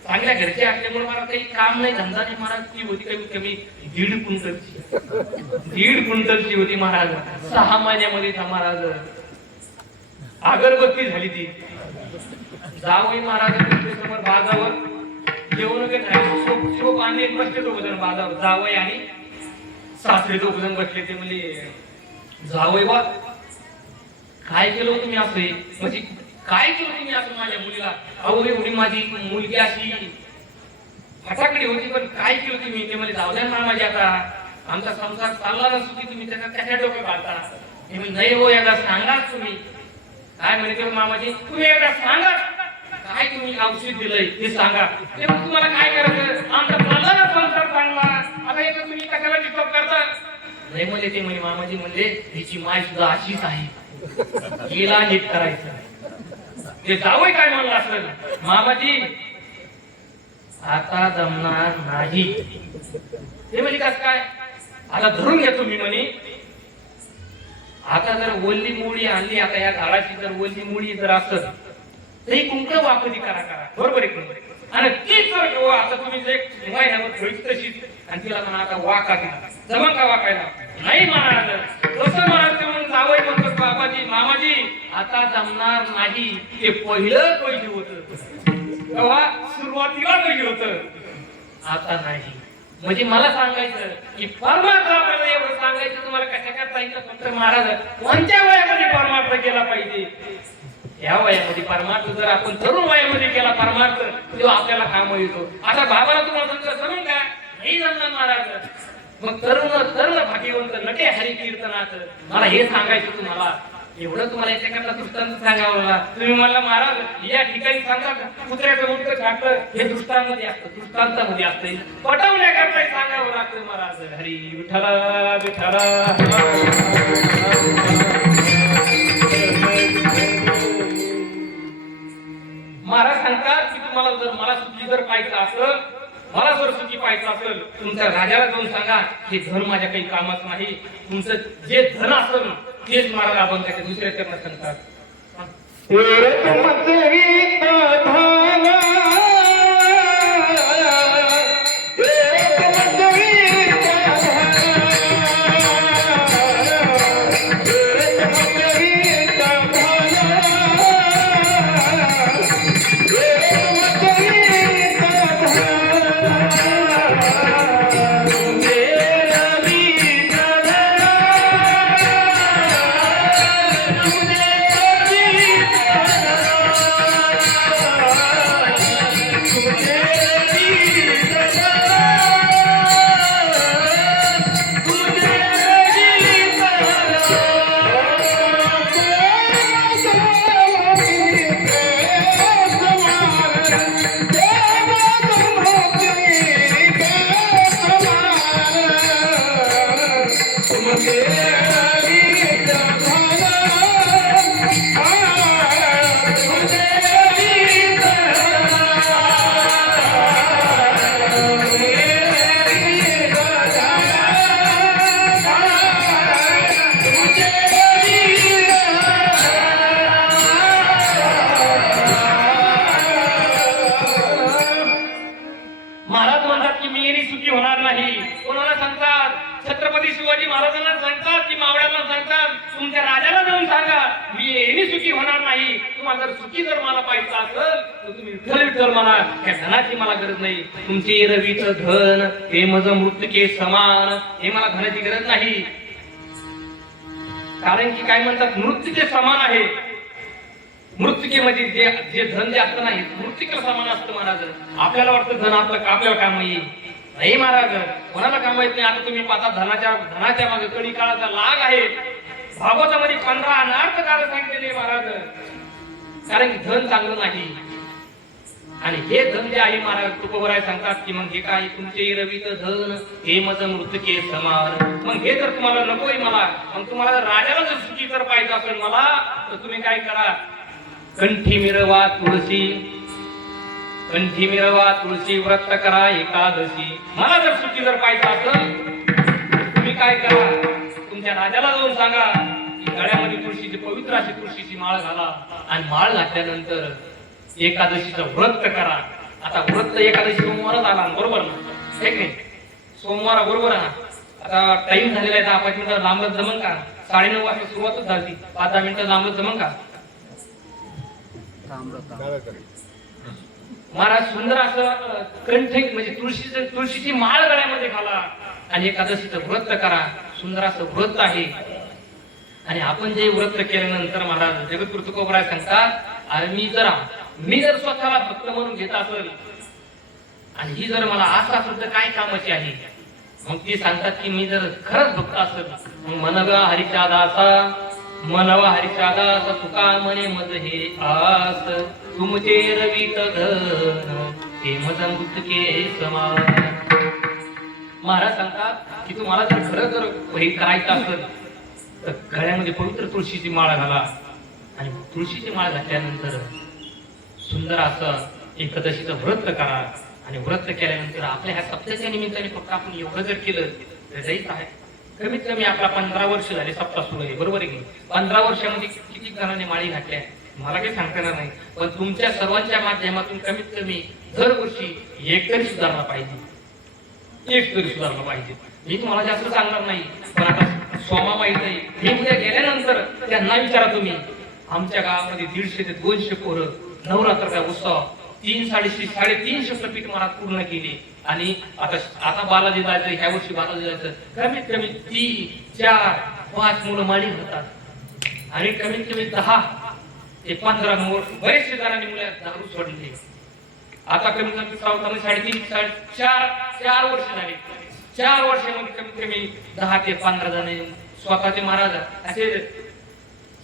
चांगल्या घरचे असल्यामुळे मला काही काम नाही धंदा नाही महाराज. ती होती कमीत कमी 1.5 क्विंटलची होती महाराज. 6 महिन्यामध्ये था महाराज अगरबत्ती झाली ती. जावई महाराज समोर बाजावर जेवण वगैरे झाले. शोक आणले बसले दोघ जण बाजावर. जावई आणि सासरे दोघ जण बसले. ते म्हणजे जावई बा काय केलं तुम्ही असं? म्हणजे काय केलं तुम्ही असं माझ्या मुलीला? अहो एवढी माझी मुलगी अशी फटाकडी होती पण काय केलं तुम्ही? ते म्हणजे जाऊ द्या ना माझी आता आमचा संसार चालला नसतो की तुम्ही त्याचा कशा डोकं घालता? ते म्हणजे नाही हो एकदा सांगाच तुम्ही. काय म्हणते मामाजी तुम्ही एकदा सांगा काय तुम्ही औषध दिलंय ते सांगा. ते तुम्हाला काय करायचं? आमचा चालला ना संसार चांगला आता एक तुम्ही कशाला डिस्टर्ब करता? नाही म्हणजे ते म्हणे मामाजी म्हणजे हिची माय सुद्धा अशीच आहे हिला नीट करायचं. ते जावई काय म्हणलं असेल मामाजी आता जमणार नाही. ते म्हणजे कसं काय? आता धरून घेतो मी म्हणे. आता जर ओली मुळी आणली आता या झाडाची जर ओली मुळी जर असत तरी कुंकड वापरली करा बरोबर आहे. आणि ती जर आता तुम्ही जे महिन्यावर ठेवली तशीच आणि तिला म्हणा आता वाका दिला जमा का वाकायला नाही म्हणाल तसं म्हणाल म्हणून जावई म्हणतो बाबाजी मामाजी आता जमणार नाही. ते पहिलं पहिली होत तेव्हा सुरुवातीला पहिली होत आता नाही. म्हणजे मला सांगायचं की परमार्थ आपल्याला एवढं सांगायचं तुम्हाला कशा करता येईल. फक्त महाराज कोणत्या वयामध्ये परमार्थ केला पाहिजे? या वयामध्ये परमार्थ जर आपण तरुण वयामध्ये केला परमार्थ तेव्हा आपल्याला काम येतो. आता बाबाला तुम्हाला जमून का नाही जमणार महाराज? मग तरुण भाग्यवंत नटे हरी कीर्तनात मला हे सांगायचं तुम्हाला. एवढं तुम्हाला याच्याकडला दृष्टांत सांगावं मला. तुम्ही मला महाराज या ठिकाणी सांगा कुत्र्याचं मुंडकं छाटलं हे दृष्टांमध्ये असतं दृष्टांतामध्ये असतं पटवण्याकरता सांगावं लागतं महाराज. हरी विठ्ठला विठ्ठला. महाराज सांगतात की तुम्हाला जर मला सुखी जर पाहायचं असेल मला जर सुखी पाहायचं असेल तुमच्या राजाला जाऊन सांगा हे धन माझ्या काही कामात नाही. तुमचं जे धन असेल तेच मला आपण त्याच्या दुसऱ्या चरणात सांगतात. छत्रपती शिवाजी महाराजांना सांगतात की मावळ्यांना सांगतात तुमच्या राजाला जाऊन सांगा मी नेहमी सुखी होणार नाही. तुम्हाला जर सुखी जर मला पाहिजे असेल तर तुम्ही विठ्ठल विठ्ठल म्हणा. त्या धनाची मला गरज नाही. तुमचे रवीचं धन हे माझं मृत्युके समान हे मला धनाची गरज नाही. कारण की काय म्हणतात मृत्युके समान आहे. मृत्युके म्हणजे जे धन जे असतं नाही मृत्युके समान असतं महाराज. आपल्याला वाटतं धन आपल्याला काम येईल नाही महाराज कोणाला काम येत नाही. आता तुम्ही पाहता धनाच्या मागे कडी काळाचा लाग आहे. भागवतामध्ये 15 अनार्थ कारण सांगितलेले महाराज. कारण की धन चांगलं नाही आणि हे धन जे आहे महाराज तुकोबराय सांगतात की मग हे काय तुमचे रवीत धन हे मज मृत्युके समान. मग हे जर तुम्हाला नकोय मला मग तुम्हाला राजाला जर सुखी जर पाहिजे असेल मला तर तुम्ही काय करा कंठी मिरवा तुळशी व्रत करा एकादशी. मला जर सुखी जर पाहिजे असेल तुम्ही काय करा तुमच्या राजाला जाऊन सांगा की गळ्यामध्ये तुळशीची पवित्र अशी तुळशीची माळ घाला आणि माळ घातल्यानंतर एकादशीचं व्रत करा. आता व्रत एकादशी सोमवारच आला बरोबर ना, ठीक नाही? सोमवार बरोबर आहे ना. आता टाइम झालेला आहे, 10-5 मिनिटं लांबच जमन का? 9:30 वाजता सुरुवातच झाली, 5-10 मिनिटं लांबच जमन का? महाराज सुंदर असं कंठ म्हणजे तुळशीची माळ गळ्यामध्ये घाला आणि एकादशीचं व्रत करा. सुंदर असं व्रत आहे. आणि आपण जे व्रत केल्यानंतर महाराज जगद्गुरु तुकोबराय सांगतात, अरे मी जर स्वतःला भक्त म्हणून घेत असेल आणि ही जर मला आशा असेल तर काय कामाची आहे? मग ते सांगतात की मी जर खरंच भक्त असेल मग मनवा हरीचा दासा तुका म्हणे मज हे आस तुमचे रवित घन हे मज मृतके समान. महाराज सांगतात की तुम्हाला जर खरं जर हे करायचं असेल तर गळ्यामध्ये पवित्र तुळशीची माळ घाला आणि तुळशीची माळ घातल्यानंतर सुंदर असं एकादशीचं व्रत करा. आणि व्रत केल्यानंतर आपल्या ह्या सप्त्याच्या निमित्ताने फक्त आपण एवढं जर केलं तर जायचं आहे. कमीत कमी आपला 15 वर्ष झाले सप्ताह सुरू आहे, बरोबर आहे की? 15 वर्षामध्ये किती जणांनी माळी घातल्या मला काही सांगता येणार नाही, पण तुमच्या सर्वांच्या माध्यमातून कमीत कमी दरवर्षी एक तरी सुधारला पाहिजे. मी तुम्हाला जास्त सांगणार नाही, पण आता सोमा माहित आहे. मी उद्या गेल्यानंतर त्यांना विचारा तुम्ही, आमच्या गावामध्ये 150 ते 200 पोरं नवरात्रचा उत्सव 300-350 प्रपीठ महाराज पूर्ण केली. आणि आता बालाजी जायचं, ह्या वर्षी बालाजी जायचं, कमीत कमी 3-4-5 मुलं माळी होतात आणि कमीत कमी 10 ते 15 बरेचसे जणांनी मुलं दारू सोडली. आता कमीत कमी 3.5-4 वर्ष झाली. 4 वर्षामध्ये कमीत कमी 10 ते 15 जण स्वतःचे महाराज असे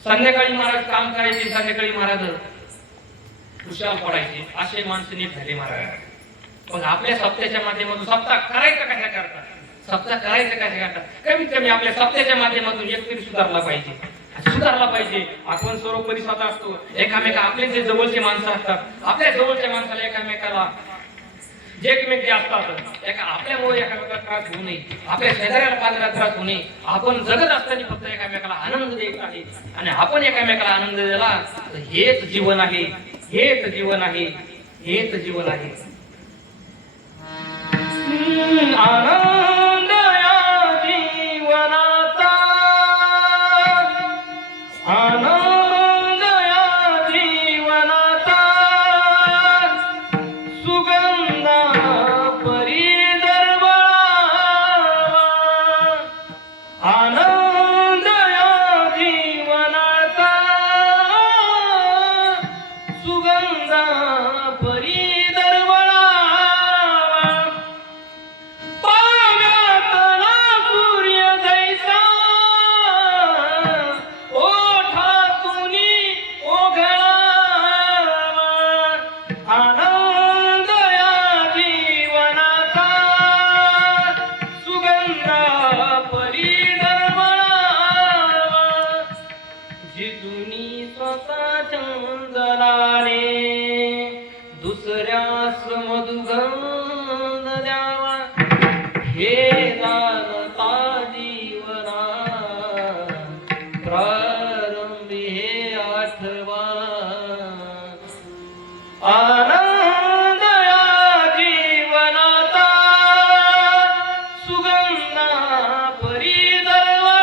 संध्याकाळी महाराज काम करायचे, संध्याकाळी महाराज खुशाल पडायचे, असे माणसं नीट झाले महाराज. पण आपल्या सप्त्याच्या माध्यमातून सप्ताह करायचं कशा करता कमीत कमी आपल्या सप्त्याच्या माध्यमातून एक तरी सुधारला पाहिजे. आपण सर्वोपरी स्वतः असतो, एकामेका आपले जे जवळचे माणसं असतात, आपल्या जवळच्या माणसाला एकामेकाला जे असतात आपल्यामुळे एकामेकाला त्रास होऊ नये, आपल्या शेजाऱ्याला पाजाला त्रास होऊ नये. आपण जगत असताना फक्त एकामेकाला आनंद द्यायचा आहे आणि आपण एकामेकाला आनंद दिला तर हेच जीवन आहे. आनंद या जीवनाचा, आनंद या जीवनाचा सुगंधा परी दरवळावा. आनंद या जीवनाचा सुगंधा परी दुसऱ्यास मधुगंध द्यावा हे दानता जीवना प्रारंभी हे आठवा. आनंद या जीवनाचा सुगंधा परी दरवळावा.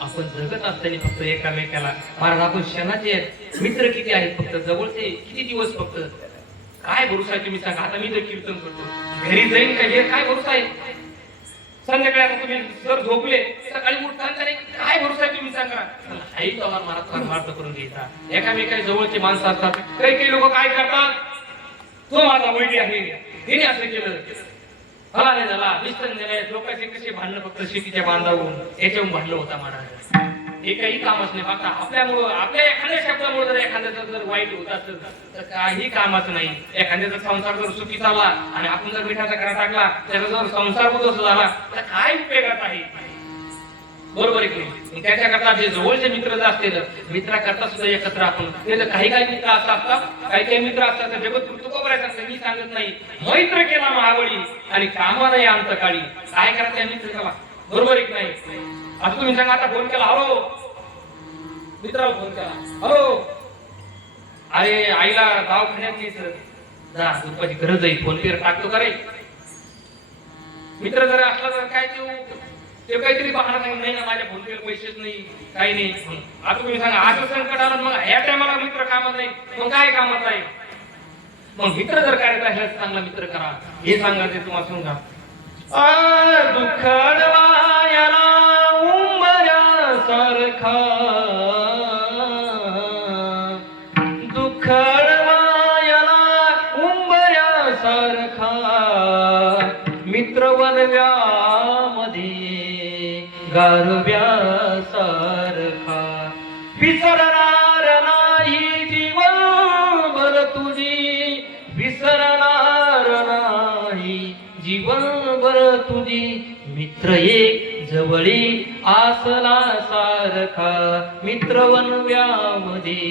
आपण जगत असताना फक्त एकामेकाला महाराज आपण क्षणाचे आहेत, मित्र किती आहेत, फक्त जवळचे किती दिवस, फक्त काय भरोसा आहे तुम्ही सांगा. आता मी जर कीर्तन करतो घरी जाईन का हे काय भरोसा आहे? संध्याकाळी आता तुम्ही जर झोपले सकाळी उठताना काय भरोसा आहे तुम्ही सांगा. आई तो महाराज मार्ग करून घ्यायचा. एकामेकाच्या जवळचे माणसं असतात. काही लोक काय करतात, तो माझा वैरी आहे, हिने असं केलं, मला नाही झाला, निष्ठन झाले. लोकांचे कसे भांडणं, फक्त शेतीच्या बांधावून याच्यावरून भांडणं होता महाराज. हे काही कामच नाही. फक्त आपल्यामुळं, आपल्या एखाद्या शब्दामुळे जर एखाद्याचं जर वाईट होत असेल तर काही कामाचं नाही. एखाद्याचा संसार जर सुखी चालला आणि आपण जर मिठाचा करा टाकला, त्याचा जर संसार उद्ध्वस्त झाला तर काय उपयोगात आहे? बरोबर आहे की नाही? त्याच्याकरता जे जवळचे मित्र जे असतील, मित्राकरता सुद्धा एकत्र आपण काही मित्र असं असतात, काही मित्र असतात जगत तुकोबरायचं मी सांगत नाही. मैत्र केला महाबळी आणि कामा नाही अंतकाळी. काय करा त्या मित्राला, बरोबर आहे की नाही? आता तुम्ही सांगा, आता फोन केला, हॅलो मित्राला फोन केला. हॅलो, अरे आईला दवाखान्यात न्यायचं, जा दुपारी गरज आहे, फोन पे टाकतो का रे? मित्र जर असला तर काय ते काहीतरी बहाणा नाही ना, माझ्या फोन पे पैसेच नाही, काही नाही. आता तुम्ही सांगा, असं संकट आलं मग ह्या टायमाला मित्र कामात नाही, मग काय कामात आहे? मग मित्र जर काय राहिला, चांगला मित्र करा, हे सांगा ते तुम्हाला सांगा. दुःख अडवायाला उंबऱ्यासारखा, दुःख अडवायाला उंबऱ्यासारखा, मित्र वनव्यामध्ये गारव्यासारखा, विसरणार नाही जीवनभर तुझी, विसरणार नाही जीवनभर तुझी, मित्र एक जवळी आसला सारखा, मित्र वनव्यामध्ये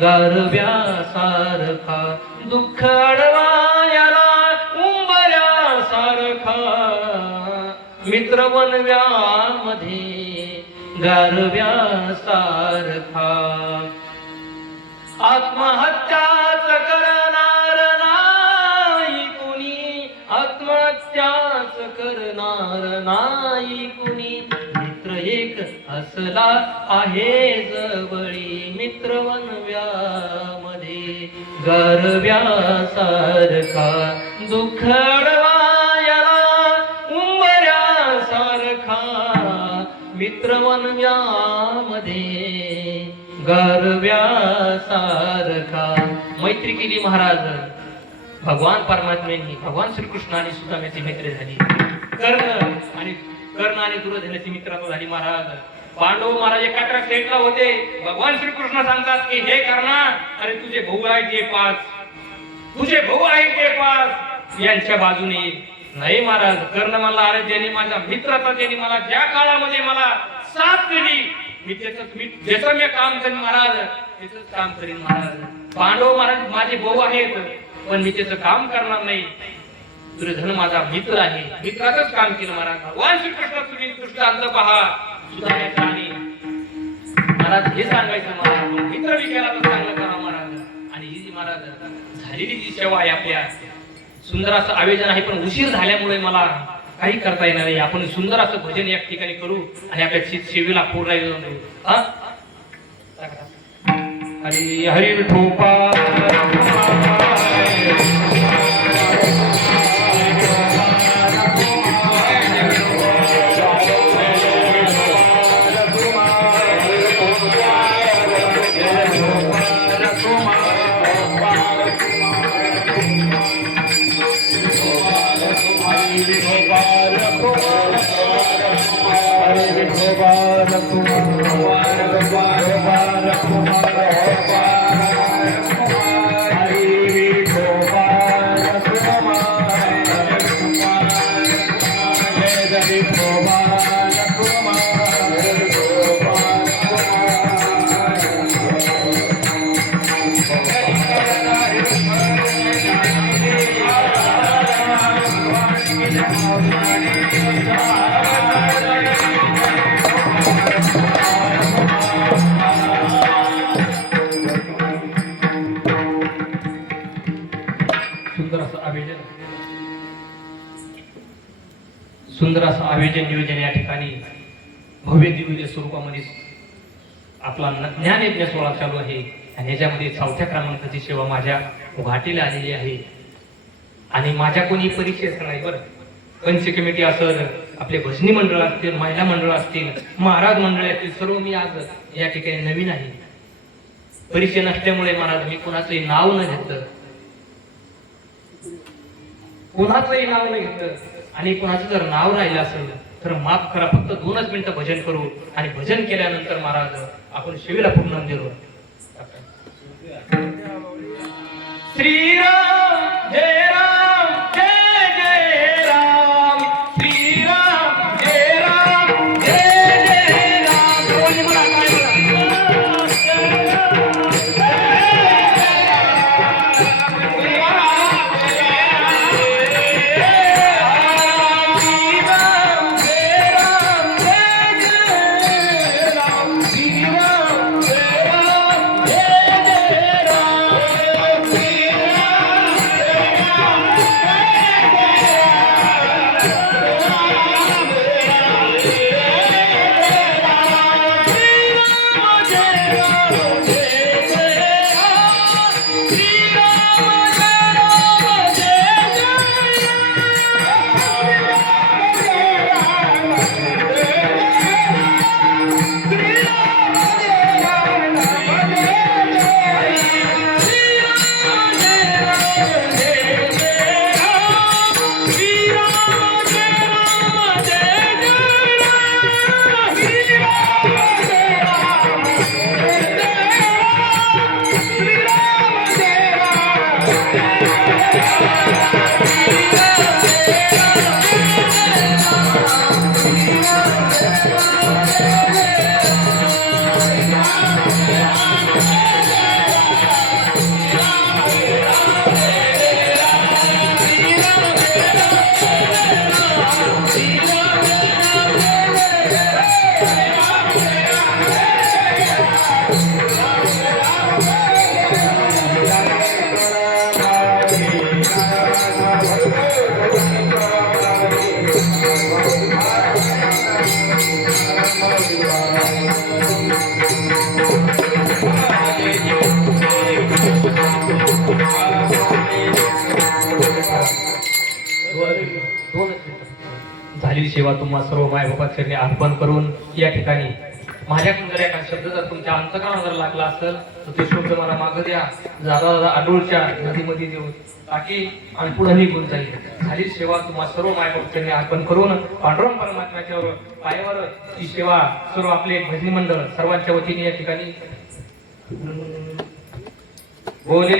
गारव्यासारखा, दुःख अडवायाला उंबऱ्यासारखा, मित्र वनव्यामध्ये गारव्यासारखा. आत्महत्याच करणार नाही कुणी, आत्महत्याच करणार नाही कुणी, मित्र एक असला आहे जवळी, मित्र वनव्यामध्ये गारव्यासारखा, दुःख अडवायाला उंबऱ्यासारखा, मित्र वनव्यामध्ये गारव्यासारखा. मैत्री केली महाराज भगवान परमात्म्यांनी, भगवान श्रीकृष्णाने सुदाम्याची मैत्री झाली. कर्ण आणि दुर्योधनाची मित्रता झाली महाराज. पांडव महाराज एका सेटला होते. भगवान श्रीकृष्ण सांगतात की हे कर्णा, अरे तुझे भाऊ आहेत ते 5, तुझे भाऊ आहेत ते 5, यांच्या बाजूने नाही महाराज. कर्ण म्हणला, अरे ज्यांनी माझ्या मित्रता, ज्यांनी मला ज्या काळामध्ये मला साथ दिली, मी ज्याचं मी काम करीन महाराज, त्याच काम करीन महाराज. पांडव महाराज माझे भाऊ आहेत, पण मी त्याचं काम करणार नाही. दुर्योधन माझा मित्र आहे, मित्राचंच काम केलं महाराज. भगवान श्रीकृष्ण तुम्ही दृष्टांत पहा सुधारायचा आणि महाराज हे सांगायचं महाराज, मित्र बी केला तर चांगलं करा महाराज. आणि ही जी महाराज झालेली जी सेवा आहे आपल्या, सुंदर असं आयोजन आहे, पण उशीर झाल्यामुळे मला काही करता येणार नाही. आपण सुंदर असं भजन या ठिकाणी करू आणि आपल्या सेवेला पूर्ण देऊ. हरी हरी विठोबा सुंदर असं आयोजन नियोजन या ठिकाणी भव्य दिव्य स्वरूपामध्ये आपला ज्ञानयज्ञ सोहळा चालू आहे. आणि याच्यामध्ये 4थ्या क्रमांकाची सेवा माझ्या घाटीला आलेली आहे. आणि माझ्या कोणी परीक्षेच नाही बरं. पंच कमिटी असेल, आपले भजनी मंडळ असतील, महिला मंडळ असतील, महाराज मंडळ असतील, सर्व मी आज या ठिकाणी नवीन आहे. परीक्षा नसल्यामुळे महाराज मी कोणाचंही नाव न घेतलं, कोणाचंही नाव न घेतलं. आणि कोणाचं जर नाव राहिलं असेल तर माफ करा. फक्त 2च मिनिटं भजन करू आणि भजन केल्यानंतर महाराज आपण शिवेला पूर्ण दिलो. श्रीराम जय राम जय जय राम, श्रीराम जय राम जय जय राम. कोणी म्हणा काय म्हणा सेवा तुम्हा सर्व मायबापांनी अर्पण करून या ठिकाणी माझ्याकडून जर एका शब्द जर तुमच्या अंतकरणाला जर लागला असेल तर ते शब्द मला मागं द्या. जादा आडूळच्या नदीमध्ये देऊन टाकी आणि पुढे निघून जाईल. झाली सेवा तुम्हा सर्व मायबापांनी अर्पण करून पांडुरंग परमात्म्याच्या पायावर ही सेवा सर्व आपले भजनी मंडळ सर्वांच्या वतीने या ठिकाणी बोलले